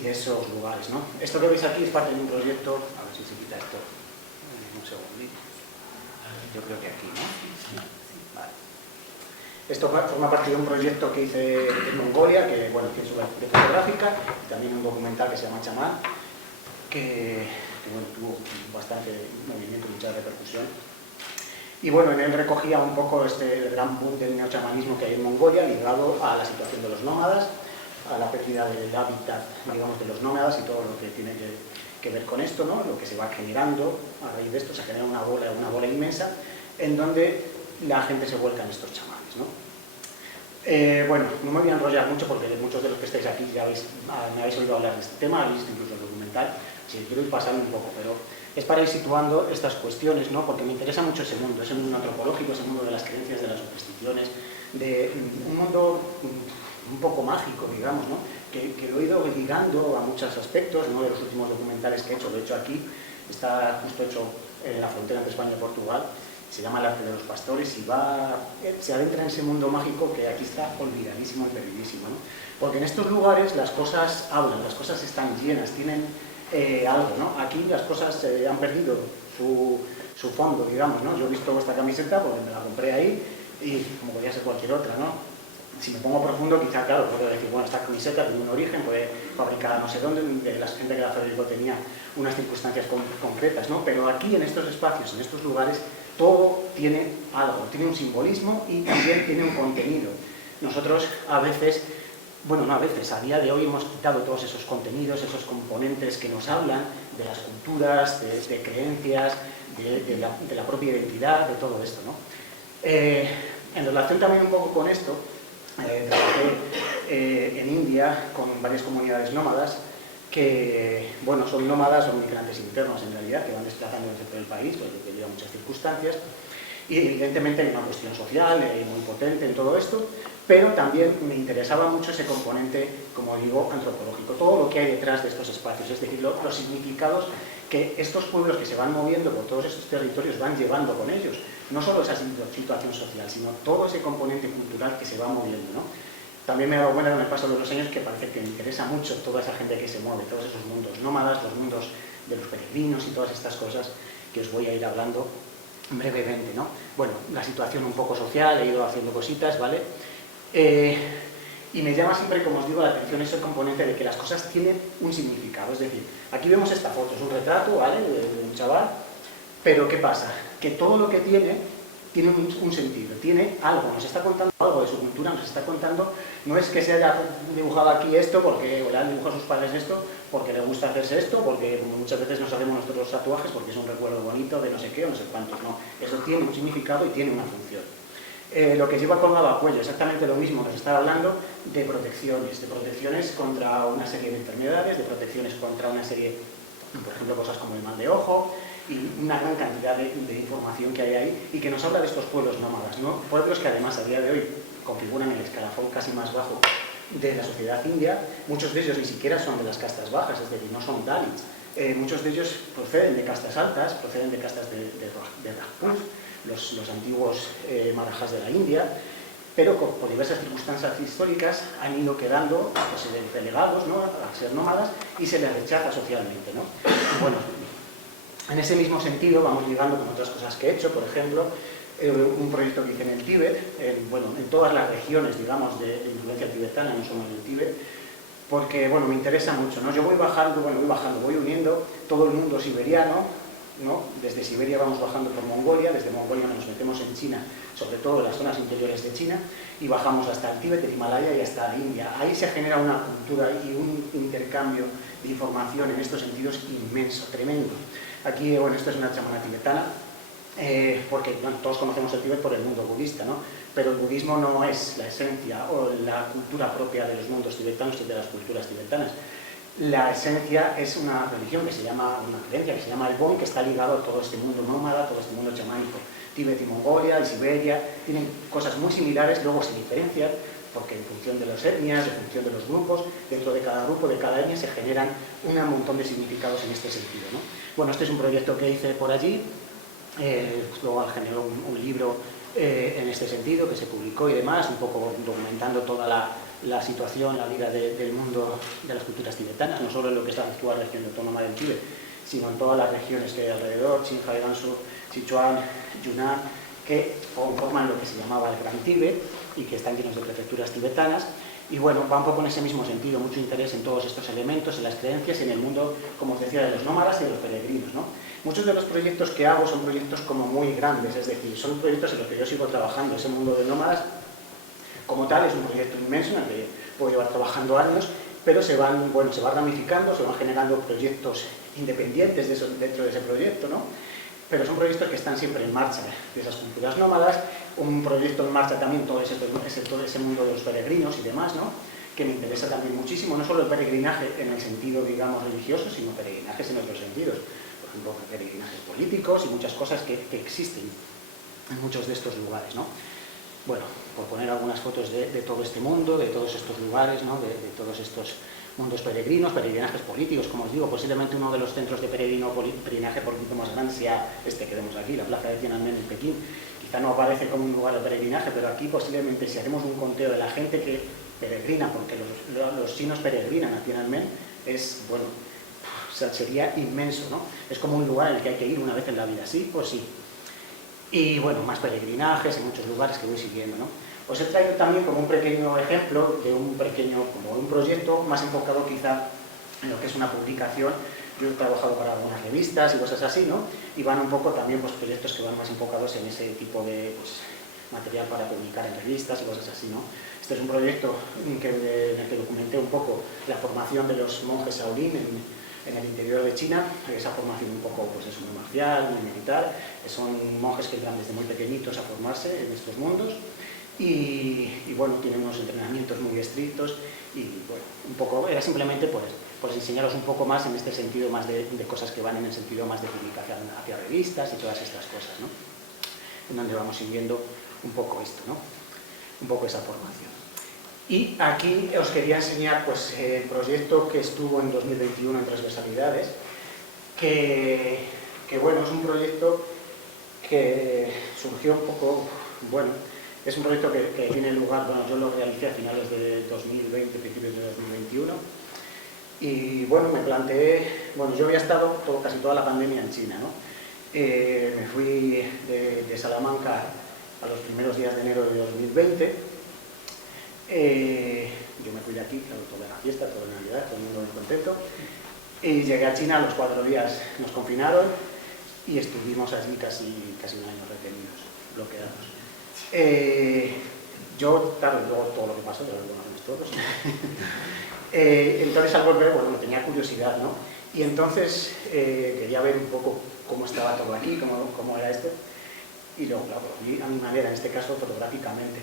de esos lugares, ¿no? Esto que veis aquí es parte de un proyecto, a ver si se quita esto, un segundito, yo creo que aquí, ¿no? Vale. Esto forma parte de un proyecto que hice en Mongolia, que bueno, tiene su parte fotográfica, y también un documental que se llama Chamán, que bueno, tuvo bastante movimiento y mucha repercusión. Y bueno, en él recogía un poco el gran boom del neochamanismo que hay en Mongolia, ligado a la situación de los nómadas, a la pérdida del hábitat, digamos, de los nómadas y todo lo que tiene que ver con esto, ¿no?, lo que se va generando a raíz de esto, se genera una bola inmensa en donde la gente se vuelca en estos chamanes, ¿no? Bueno, no me voy a enrollar mucho porque muchos de los que estáis aquí ya me habéis oído hablar de este tema, habéis visto incluso el documental, si quiero ir pasando un poco, pero es para ir situando estas cuestiones, ¿no?, porque me interesa mucho ese mundo antropológico, ese mundo de las creencias, de las supersticiones, de un mundo un poco mágico, digamos, ¿no? que lo he ido ligando a muchos aspectos. Uno de los últimos documentales que he hecho, lo he hecho aquí, está justo hecho en la frontera entre España y Portugal, se llama El arte de los pastores y se adentra en ese mundo mágico que aquí está olvidadísimo y perdidísimo, ¿no? Porque en estos lugares las cosas hablan, las cosas están llenas, tienen algo, ¿no? Aquí las cosas han perdido su fondo, digamos, ¿no? Yo he visto vuestra camiseta porque me la compré ahí y como podría ser cualquier otra, ¿no? Si me pongo profundo, quizá, claro, puedo decir, bueno, esta camiseta tiene un origen, fue fabricada no sé dónde, la gente que la fabricó tenía unas circunstancias concretas, ¿no? Pero aquí, en estos espacios, en estos lugares, todo tiene algo, tiene un simbolismo y también tiene un contenido. Nosotros, a veces, bueno, no a veces, a día de hoy hemos quitado todos esos contenidos, esos componentes que nos hablan de las culturas, de creencias, de la propia identidad, de todo esto, ¿no? En relación también un poco con esto, trabajé en India con varias comunidades nómadas que, bueno, son nómadas, son migrantes internos en realidad, que van desplazándose por el país, porque llevan muchas circunstancias, y evidentemente hay una cuestión social muy potente en todo esto, pero también me interesaba mucho ese componente, como digo, antropológico, todo lo que hay detrás de estos espacios, es decir, los significados que estos pueblos que se van moviendo por todos estos territorios van llevando con ellos. No solo esa situación social, sino todo ese componente cultural que se va moviendo, ¿no? También me he dado cuenta con el paso de los años que parece que me interesa mucho toda esa gente que se mueve, todos esos mundos nómadas, los mundos de los peregrinos y todas estas cosas que os voy a ir hablando brevemente, ¿no? Bueno, la situación un poco social, he ido haciendo cositas, ¿vale? Y me llama siempre, como os digo, la atención ese componente de que las cosas tienen un significado. Es decir, aquí vemos esta foto, es un retrato, ¿vale?, de un chaval, pero ¿qué pasa? Que todo lo que tiene un sentido, tiene algo, nos está contando algo de su cultura, nos está contando, no es que se haya dibujado aquí esto, porque o le han dibujado a sus padres esto, porque le gusta hacerse esto, porque muchas veces nos hacemos nuestros tatuajes porque es un recuerdo bonito de no sé qué o no sé cuántos, no, eso tiene un significado y tiene una función. Lo que lleva colgado a cuello, exactamente lo mismo que se está hablando de protecciones contra una serie de enfermedades, de protecciones contra una serie, por ejemplo, cosas como el mal de ojo, y una gran cantidad de información que hay ahí y que nos habla de estos pueblos nómadas, ¿no? Pueblos que además a día de hoy configuran el escalafón casi más bajo de la sociedad india. Muchos de ellos ni siquiera son de las castas bajas, es decir, no son dalits. Muchos de ellos proceden de castas altas, proceden de castas de Rajput, los antiguos marajas de la India, pero por diversas circunstancias históricas han ido quedando pues, relegados, ¿no?, a ser nómadas y se les rechaza socialmente, ¿no? Bueno, en ese mismo sentido vamos ligando con otras cosas que he hecho, por ejemplo, un proyecto que hice en el Tíbet, en todas las regiones, digamos, de influencia tibetana, no solo en el Tíbet, porque, bueno, me interesa mucho, ¿no? Yo voy uniendo todo el mundo siberiano, ¿no? Desde Siberia vamos bajando por Mongolia, desde Mongolia nos metemos en China, sobre todo en las zonas interiores de China, y bajamos hasta el Tíbet, el Himalaya y hasta la India. Ahí se genera una cultura y un intercambio de información en estos sentidos inmenso, tremendo. Aquí, bueno, esto es una chamana tibetana, porque bueno, todos conocemos el Tíbet por el mundo budista, ¿no? Pero el budismo no es la esencia o la cultura propia de los mundos tibetanos y de las culturas tibetanas. La esencia es una religión que se llama, una creencia que se llama el Bon, que está ligado a todo este mundo nómada, todo este mundo chamánico. Tíbet y Mongolia y Siberia tienen cosas muy similares, luego se diferencian, porque en función de las etnias, en función de los grupos, dentro de cada grupo, de cada etnia, se generan un montón de significados en este sentido, ¿no? Bueno, este es un proyecto que hice por allí, luego generó un libro en este sentido, que se publicó y demás, un poco documentando toda la situación, la vida del mundo de las culturas tibetanas, no solo en lo que es la actual región autónoma del Tíbet, sino en todas las regiones que hay alrededor, Qinghai, Gansu, Sichuan, Yunnan, que forman lo que se llamaba el Gran Tíbet y que están llenos de prefecturas tibetanas. Y bueno, va un poco en ese mismo sentido, mucho interés en todos estos elementos, en las creencias y en el mundo, como os decía, de los nómadas y de los peregrinos, ¿no? Muchos de los proyectos que hago son proyectos como muy grandes, es decir, son proyectos en los que yo sigo trabajando. Ese mundo de nómadas, como tal, es un proyecto inmenso en el que puedo llevar trabajando años, pero se va ramificando, se van generando proyectos independientes dentro de ese proyecto, ¿no? Pero son proyectos que están siempre en marcha, de esas culturas nómadas, un proyecto en marcha también todo ese mundo de los peregrinos y demás, ¿no?, que me interesa también muchísimo, no solo el peregrinaje en el sentido, digamos, religioso, sino peregrinajes en otros sentidos, por ejemplo, peregrinajes políticos y muchas cosas que existen en muchos de estos lugares, ¿no? bueno, por poner algunas fotos de todo este mundo, de todos estos lugares, ¿no? de todos estos mundos peregrinos, peregrinajes políticos, como os digo, posiblemente uno de los centros de peregrinaje político más grandes sea este que vemos aquí, la plaza de Tiananmen en Pekín. Quizá no aparece como un lugar de peregrinaje, pero aquí posiblemente si hacemos un conteo de la gente que peregrina, porque los chinos peregrinan a Tiananmen, es, bueno, o sea, sería inmenso, ¿no? Es como un lugar en el que hay que ir una vez en la vida, sí o sí. Y bueno, más peregrinajes en muchos lugares que voy siguiendo, ¿no? Os he traído también como un pequeño ejemplo de un proyecto más enfocado quizá en lo que es una publicación. Yo he trabajado para algunas revistas y cosas así, ¿no? Y van un poco también pues, proyectos que van más enfocados en ese tipo de pues, material para publicar en revistas y cosas así, ¿no? Este es un proyecto en el que documenté un poco la formación de los monjes Shaolin en el interior de China, esa formación un poco pues, es muy marcial, muy militar, son monjes que entran desde muy pequeñitos a formarse en estos mundos y bueno, tienen unos entrenamientos muy estrictos y bueno, un poco, era simplemente pues enseñaros un poco más en este sentido, más de cosas que van en el sentido más de publicación hacia revistas y todas estas cosas, ¿no? En donde vamos siguiendo un poco esto, ¿no? Un poco esa formación. Y aquí os quería enseñar pues, el proyecto que estuvo en 2021 en Transversalidades, que bueno, es un proyecto que surgió un poco, bueno, es un proyecto que tiene lugar, bueno, yo lo realicé a finales de 2020, principios de 2021, y bueno, me planteé, bueno, yo había estado casi toda la pandemia en China, ¿no? Me fui de Salamanca a los primeros días de enero de 2020, yo me fui de aquí, claro, toda la fiesta, toda la Navidad, todo el mundo muy contento, y llegué a China, a los 4 días nos confinaron y estuvimos allí casi un año retenidos, bloqueados. Yo, claro, luego todo lo que pasó, ya lo conocemos todos. Entonces al volver, bueno, tenía curiosidad, ¿no? Y entonces quería ver un poco cómo estaba todo aquí, cómo era esto, y luego, claro, vi a mi manera, en este caso fotográficamente.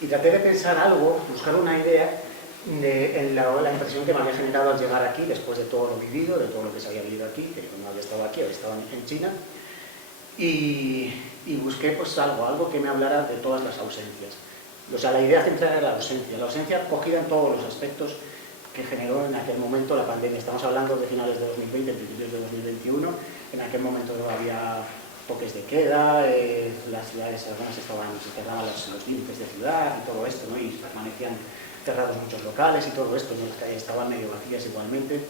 Y traté de pensar algo, buscar una idea en la impresión que me había generado al llegar aquí, después de todo lo vivido, de todo lo que se había vivido aquí, que no había estado aquí, había estado en China, y busqué pues algo que me hablara de todas las ausencias. O sea, la idea central era la ausencia cogida en todos los aspectos que generó en aquel momento la pandemia. Estamos hablando de finales de 2020, principios de 2021, en aquel momento no había toques de queda, las ciudades algunas se cerraban los límites de ciudad y todo esto, ¿no? Y permanecían cerrados muchos locales y todo esto, ¿no? Las calles estaban medio vacías igualmente,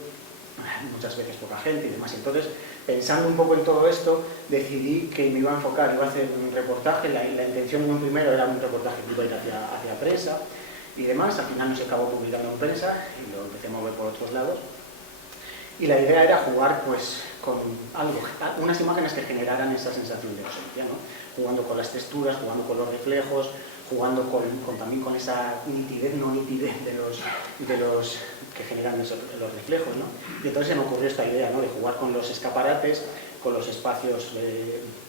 muchas veces poca gente y demás. Entonces, pensando un poco en todo esto, decidí que me iba a enfocar, iba a hacer un reportaje. La intención en un primero era un reportaje que iba a ir hacia prensa y demás. Al final no se acabó publicando en prensa y lo empecé a mover por otros lados. Y la idea era jugar pues, con algo, unas imágenes que generaran esa sensación de ausencia, ¿no? Jugando con las texturas, jugando con los reflejos, jugando también con esa nitidez, no nitidez de los que generan los reflejos, ¿no? Y entonces se me ocurrió esta idea, ¿no? De jugar con los escaparates, con los espacios,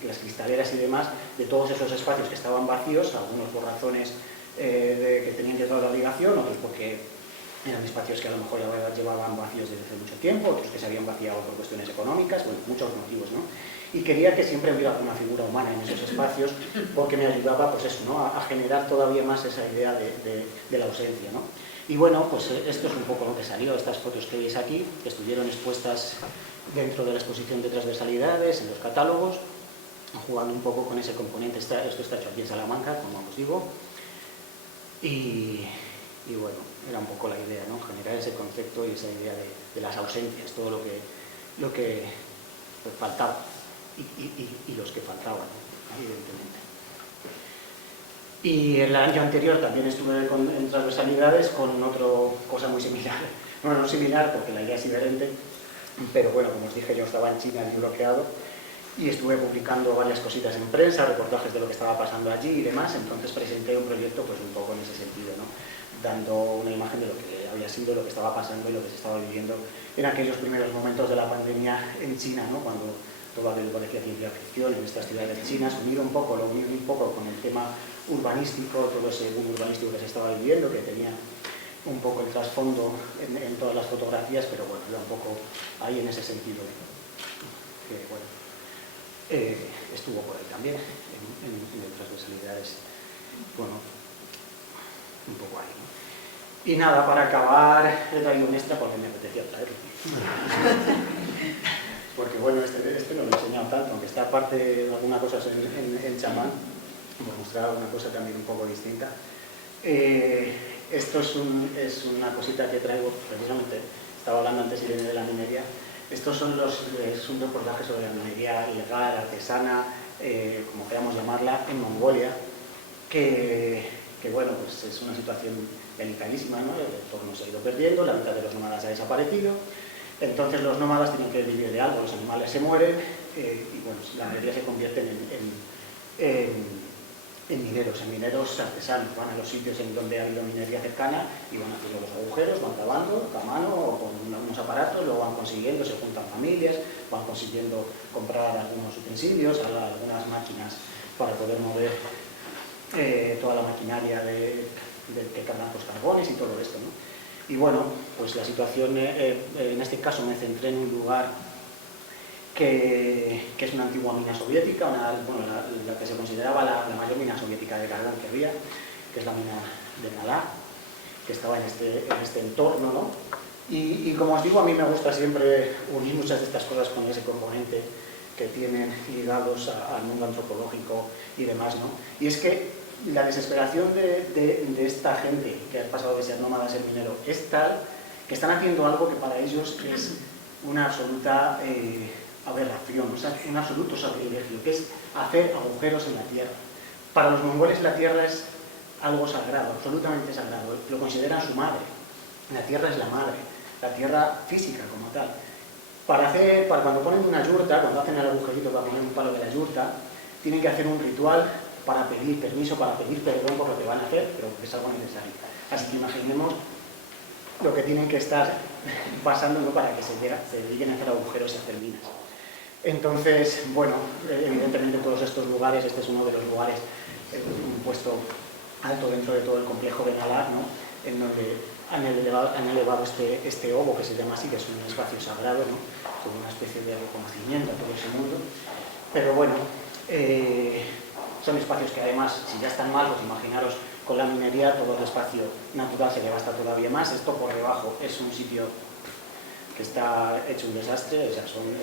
las cristaleras y demás, de todos esos espacios que estaban vacíos, algunos por razones que tenían que dar la obligación, otros porque eran espacios que a lo mejor ya llevaban vacíos desde hace mucho tiempo, otros que se habían vaciado por cuestiones económicas, bueno, muchos motivos, ¿no? Y quería que siempre hubiera una figura humana en esos espacios porque me ayudaba, pues eso, ¿no? a generar todavía más esa idea de la ausencia, ¿no? Y bueno, pues esto es un poco lo que salió, estas fotos que veis aquí, que estuvieron expuestas dentro de la exposición de transversalidades, en los catálogos, jugando un poco con ese componente. Esto está hecho aquí en Salamanca, como os digo, y bueno, era un poco la idea, ¿no? Generar ese concepto y esa idea de las ausencias, todo lo que pues, faltaba y los que faltaban, ¿no? Evidentemente. Y el año anterior también estuve en transversalidades con otra cosa muy similar. Bueno, no similar porque la idea es diferente, pero bueno, como os dije, yo estaba en China y bloqueado y estuve publicando varias cositas en prensa, reportajes de lo que estaba pasando allí y demás. Entonces presenté un proyecto pues un poco en ese sentido, ¿no? Dando una imagen de lo que había sido, lo que estaba pasando y lo que se estaba viviendo en aquellos primeros momentos de la pandemia en China, ¿no? Cuando todo aquello parecía ciencia ficción en estas ciudades chinas, lo uní un poco con el tema urbanístico, todo ese boom urbanístico que se estaba viviendo, que tenía un poco el trasfondo en todas las fotografías, pero bueno, era un poco ahí en ese sentido, que bueno, estuvo por ahí también, en transversalidades bueno, un poco ahí, ¿no? Y nada, para acabar, he traído un extra porque me apetecía traerlo. Porque bueno, este no lo he enseñado tanto, aunque está aparte de algunas cosas en chamán, por mostrar alguna cosa también un poco distinta. Esto es una cosita que traigo, precisamente, estaba hablando antes Irene de la minería. Estos son es un reportaje sobre la minería ilegal, artesana, como queramos llamarla, en Mongolia, que bueno, pues es una situación delicadísima, ¿no? El entorno se ha ido perdiendo, la mitad de los nómadas ha desaparecido, entonces los nómadas tienen que vivir de algo, los animales se mueren y bueno, la minería se convierte en mineros artesanos. Van a los sitios en donde ha habido minería cercana y van haciendo los agujeros, van cavando a mano o con unos aparatos, lo van consiguiendo, se juntan familias, van consiguiendo comprar algunos utensilios, algunas máquinas para poder mover toda la maquinaria que cargan los carbones y todo esto, ¿no? Y bueno, pues la situación, en este caso me centré en un lugar que es una antigua mina soviética, la que se consideraba la mayor mina soviética de carbón que había, que es la mina de Nalá, que estaba en este entorno, ¿no? Y como os digo, a mí me gusta siempre unir muchas de estas cosas con ese componente que tienen ligados al mundo antropológico y demás, ¿no? Y es que la desesperación de esta gente que ha pasado de ser nómada a ser minero es tal que están haciendo algo que para ellos es una absoluta aberración, o sea, un absoluto sacrilegio, que es hacer agujeros en la tierra. Para los mongoles la tierra es algo sagrado, absolutamente sagrado, lo consideran su madre. La tierra es la madre, la tierra física como tal. Para cuando ponen una yurta, cuando hacen el agujerito para poner un palo de la yurta, tienen que hacer un ritual para pedir permiso, para pedir perdón por lo que van a hacer, pero que es algo necesario. Así que imaginemos lo que tienen que estar pasando, ¿no?, para que se dediquen a hacer agujeros y hacer minas. Entonces, bueno, evidentemente todos estos lugares, este es uno de los lugares, un puesto alto dentro de todo el complejo de Nalá, ¿no?, en donde han elevado este ovo, que se llama así, que es un espacio sagrado, ¿no?, como una especie de reconocimiento a todo ese mundo. Pero bueno, son espacios que además, si ya están mal, pues imaginaros con la minería, todo el espacio natural se le gasta todavía más. Esto por debajo es un sitio que está hecho un desastre, o sea, es un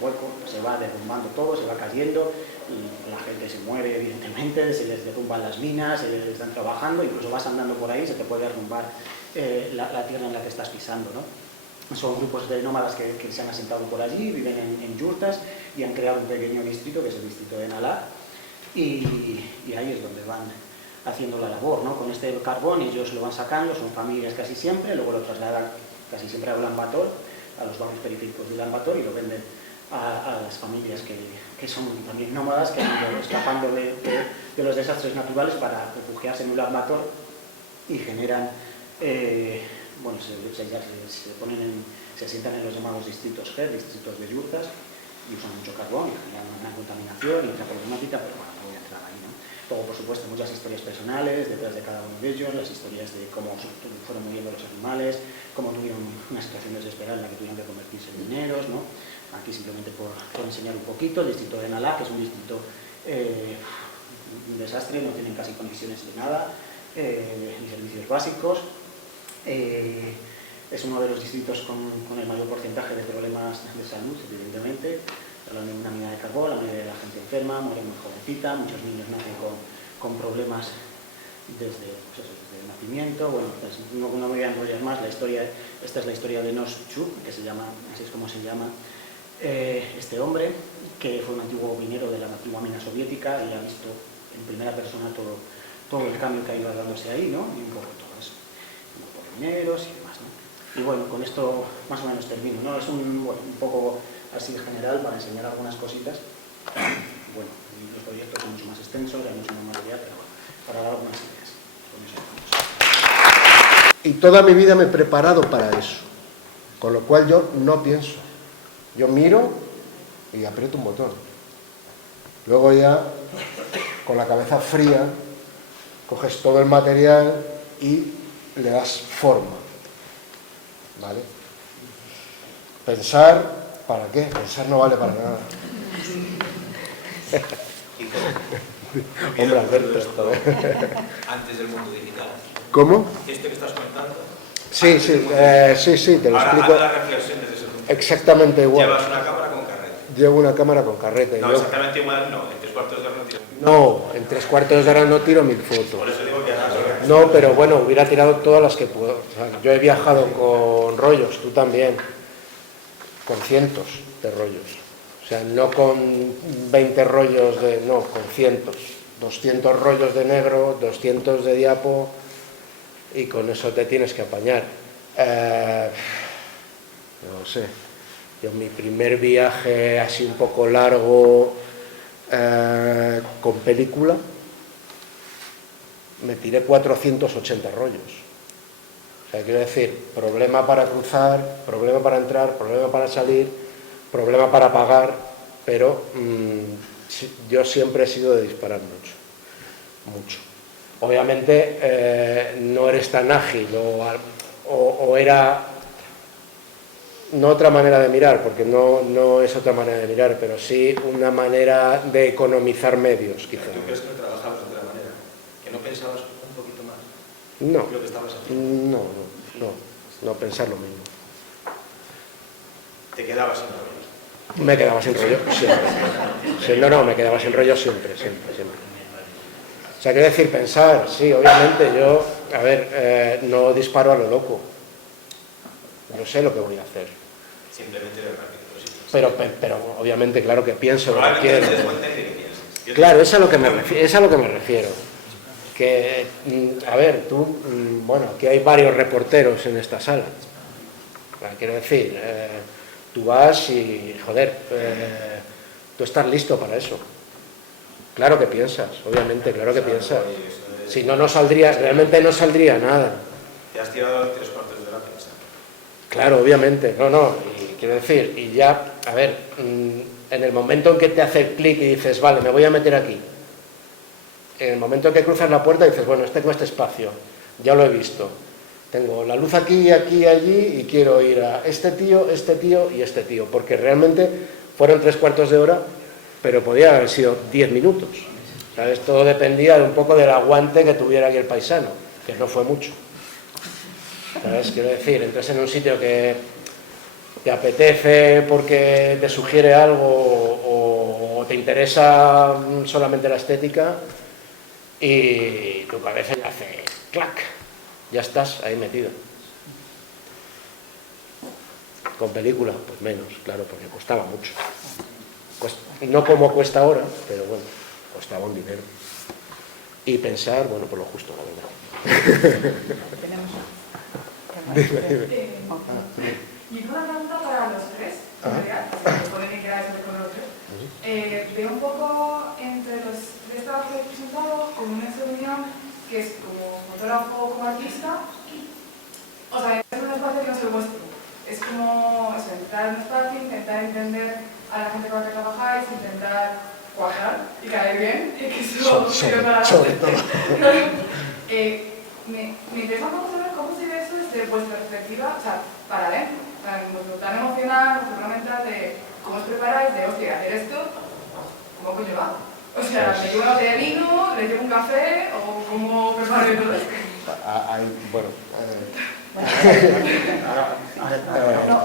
hueco, se va derrumbando todo, se va cayendo, y la gente se muere evidentemente, se les derrumban las minas, están trabajando, incluso vas andando por ahí, se te puede derrumbar la tierra en la que estás pisando, ¿no? Son grupos de nómadas que se han asentado por allí, viven en yurtas y han creado un pequeño distrito, que es el distrito de Nalá, y ahí es donde van haciendo la labor, ¿no? Con este carbón ellos lo van sacando, son familias casi siempre, luego lo trasladan casi siempre a Ulan Bator, a los barrios periféricos de Ulan Bator, y lo venden a las familias que son también nómadas, que han ido escapando de los desastres naturales para refugiarse en Ulan Bator y generan, bueno, se asientan en los llamados distritos GER, distritos de yurtas, y usan mucho carbón y generan una contaminación y otra problemática, pero bueno, no voy a entrar ahí, ¿no? Luego, por supuesto, muchas historias personales detrás de cada uno de ellos, las historias de cómo fueron muriendo los animales, cómo tuvieron una situación desesperada en la que tuvieron que convertirse en mineros, ¿no? Aquí simplemente por enseñar un poquito, el distrito de Nalá, que es un distrito un desastre, no tienen casi conexiones de nada, ni servicios básicos. Es uno de los distritos con el mayor porcentaje de problemas de salud, evidentemente. Hablando de una mina de carbón, la mayoría de la gente enferma, muere muy jovencita, muchos niños nacen con problemas desde el nacimiento. Bueno, pues no me voy a enrollar más, esta es la historia de Noschu, que se llama, así es como se llama este hombre, que fue un antiguo minero de la antigua mina soviética y ha visto en primera persona todo el cambio que ha ido dándose ahí, ¿no? Y un poco todo eso, por mineros y demás, ¿no? Y bueno, con esto más o menos termino, ¿no? Es un poco así general para enseñar algunas cositas. Bueno, los proyectos son mucho más extensos, hay mucho más material, pero bueno, para dar algunas ideas. Con eso estamos. Y toda mi vida me he preparado para eso, con lo cual yo no pienso. Yo miro y aprieto un botón. Luego ya, con la cabeza fría, coges todo el material y le das forma. ¿Vale? Pensar, ¿para qué? Pensar no vale para nada. Hombre, Alberto, joder. Antes del mundo digital. ¿Cómo? Esto que estás contando. Sí, sí, te lo Ahora explico haz la reflexión desde ese punto. exactamente igual. Llevas una cámara con carrete. Llevo una cámara con carrete. No, exactamente igual no. En 3/4 de hora no tiro. No, en 3/4 de hora no tiro 1000 Por fotos. eso digo que hagas. No, pero bueno, hubiera tirado todas las que puedo. O sea, yo he viajado con rollos, tú también, con cientos de rollos. O sea, no con 20 rollos no, con cientos. 200 rollos de negro, 200 de diapo, y con eso te tienes que apañar. No sé, yo mi primer viaje así un poco largo con película, me tiré 480 rollos. O sea, quiero decir, problema para cruzar, problema para entrar, problema para salir, problema para pagar, pero yo siempre he sido de disparar mucho, mucho. Obviamente no eres tan ágil o era no otra manera de mirar, porque no es otra manera de mirar, pero sí una manera de economizar medios, quizá. ¿Tú crees que no trabajabas de otra manera? ¿Que no pensabas un poquito más? No, Lo que estabas haciendo. no pensar lo mismo. Te quedabas sin rollo. Me quedaba sin rollo siempre. Sí, me quedaba sin rollo siempre. O sea, quiero decir, pensar, sí, obviamente yo, no disparo a lo loco. Yo sé lo que voy a hacer. Simplemente de rápido. Pero obviamente, claro que pienso lo que quiero. Te des cuenta de que piensas. Claro, es a lo que me refiero. Que, a ver, tú, bueno, aquí hay varios reporteros en esta sala. Quiero decir, tú vas y, joder, tú estás listo para eso. Claro que piensas, obviamente, claro que piensas. Si no, realmente no saldría nada. Te has tirado 3/4 de hora pensando. Claro, obviamente, y quiero decir, y ya, a ver, en el momento en que te hace el clic y dices, vale, me voy a meter aquí, en el momento en que cruzas la puerta dices, bueno, tengo este espacio, ya lo he visto, tengo la luz aquí, aquí, allí, y quiero ir a este tío y este tío, porque realmente fueron 3/4 de hora, pero podía haber sido 10 minutos, ¿sabes? Todo dependía un poco del aguante que tuviera aquí el paisano, que no fue mucho. ¿Sabes? Quiero decir, entras en un sitio que te apetece porque te sugiere algo o te interesa solamente la estética y tu cabeza ya hace clac, ya estás ahí metido. Con película, pues menos, claro, porque costaba mucho. No como cuesta ahora, pero bueno, costaba un dinero. Y pensar, bueno, por lo justo, la verdad. Y una pregunta para los tres, en realidad, si pueden que queráis con los tres. Veo un poco entre los tres trabajos que he presentado como una excepción que es como fotógrafo, como artista. O sea, es un espacio que no es el vuestro. Es como eso, entrar en un espacio, intentar entender a la gente con la que trabajáis, intentar cuajar y caer bien y que eso sobre todo. Me interesa un poco saber cómo se ve eso desde vuestra perspectiva, o sea, para adentro, o sea, en vuestro plan emocional, vuestro plan mental de cómo os preparáis, de, hostia, hacer esto, ¿cómo coño va? O sea, ¿le llevo una botella de vino, le llevo un café o cómo preparo todo esto?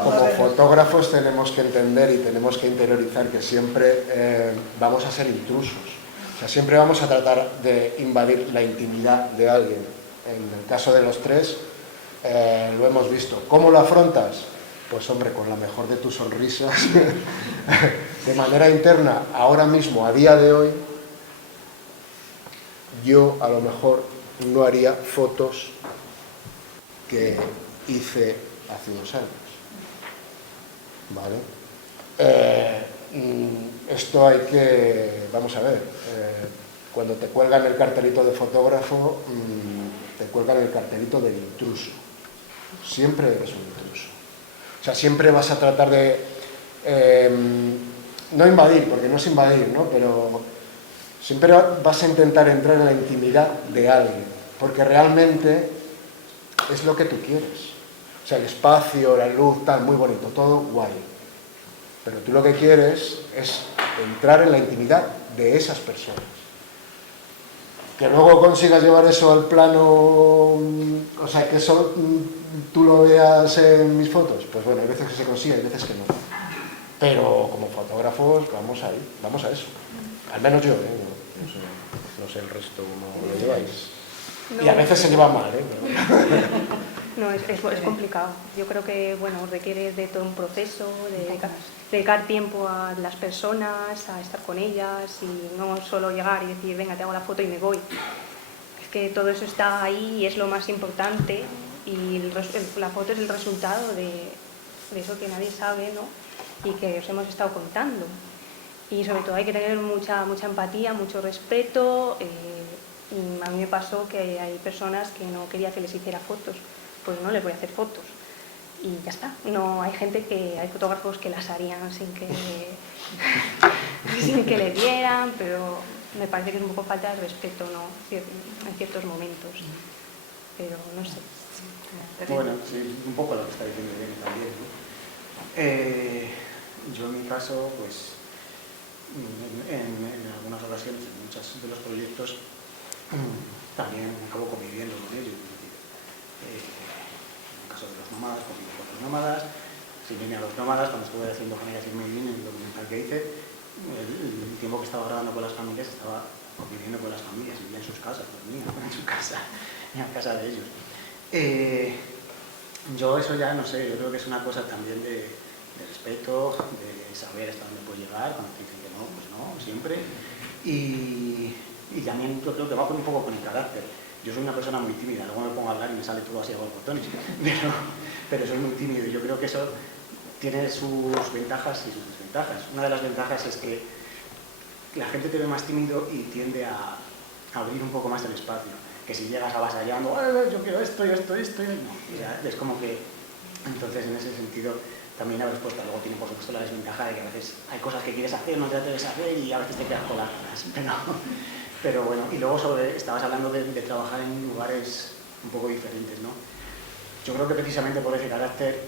Como fotógrafos tenemos que entender y tenemos que interiorizar que siempre vamos a ser intrusos. O sea, siempre vamos a tratar de invadir la intimidad de alguien. En el caso de los tres, lo hemos visto. ¿Cómo lo afrontas? Pues hombre, con la mejor de tus sonrisas. De manera interna, ahora mismo, a día de hoy, yo a lo mejor no haría fotos que hice hace 2 años. ¿Vale? Esto hay que, vamos a ver, cuando te cuelgan el cartelito de fotógrafo, te cuelgan el cartelito del intruso. Siempre eres un intruso. O sea, siempre vas a tratar de, no invadir, porque no es invadir, ¿no? Pero siempre vas a intentar entrar en la intimidad de alguien, porque realmente es lo que tú quieres. O sea, el espacio, la luz, tal, muy bonito, todo guay. Pero tú lo que quieres es entrar en la intimidad de esas personas. Que luego consigas llevar eso al plano, o sea, que eso tú lo veas en mis fotos, pues bueno, hay veces que se consigue, hay veces que no. Pero como fotógrafos vamos ahí, vamos a eso. Al menos yo, no sé el resto cómo lo lleváis. No. Y a veces se lleva mal, No, es complicado. Yo creo que, bueno, requiere de todo un proceso, de dedicar tiempo a las personas, a estar con ellas y no solo llegar y decir, venga, te hago la foto y me voy. Es que todo eso está ahí y es lo más importante y la foto es el resultado de eso que nadie sabe, ¿no? Y que os hemos estado contando. Y sobre todo hay que tener mucha empatía, mucho respeto. Y a mí me pasó que hay personas que no quería que les hiciera fotos, pues no les voy a hacer fotos. Y ya está. No, hay fotógrafos que las harían sin que le dieran, pero me parece que es un poco falta de respeto, ¿no? En ciertos momentos. Pero no sé. Bueno, sí, un poco lo que está diciendo Irene también, ¿no? Yo en mi caso, pues, en algunas ocasiones, en muchos de los proyectos, también acabo conviviendo con ellos. En el caso de los nómadas, convivo con los nómadas. Si viene a los nómadas, cuando estuve haciendo Generación Medellín, en el documental que hice, el tiempo que estaba grabando con las familias, estaba conviviendo con las familias, vivía en sus casas, dormía en su casa, en la casa de ellos. Yo eso ya no sé, yo creo que es una cosa también de respeto, de saber hasta dónde puedes llegar, cuando te dicen que no, pues no, siempre. Y también yo creo que va un poco con el carácter. Yo soy una persona muy tímida, luego me pongo a hablar y me sale todo así a borbotones, pero soy muy tímido y yo creo que eso tiene sus ventajas y sus desventajas. Una de las ventajas es que la gente te ve más tímido y tiende a abrir un poco más el espacio. Que si llegas avasallando, yo quiero esto, no. O sea, es como que, entonces en ese sentido, también la respuesta luego tiene por supuesto la desventaja de que a veces hay cosas que quieres hacer, no te atreves a hacer y a veces te quedas con las ganas. Pero bueno, y luego estabas hablando de trabajar en lugares un poco diferentes, ¿no? Yo creo que precisamente por ese carácter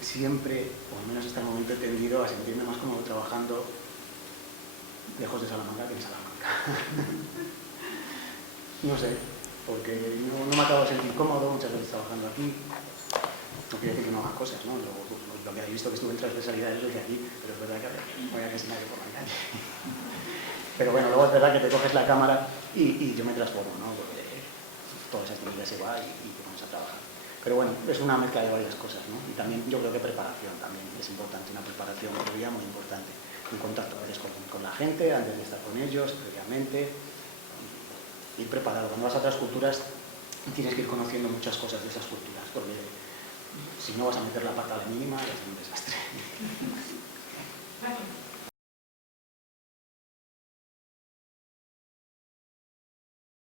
siempre, o al menos hasta el momento, he tendido a sentirme más cómodo trabajando lejos de Salamanca que en Salamanca. No sé, porque no me acabo de sentir cómodo muchas veces trabajando aquí. No quiere decir que no haga cosas, ¿no? Lo que he visto que estuve en transversalidades lo hice aquí, pero es verdad que voy a casi nadie por la calle. Pero bueno, luego es verdad que te coges la cámara y yo me transformo, ¿no? Porque toda esa actividad se va y te pones a trabajar. Pero bueno, es una mezcla de varias cosas, ¿no? Y también yo creo que preparación también es importante, una preparación previa muy importante. Un contacto a veces con la gente, antes de estar con ellos, previamente. Ir preparado. Cuando vas a otras culturas tienes que ir conociendo muchas cosas de esas culturas, porque si no vas a meter la pata a la mía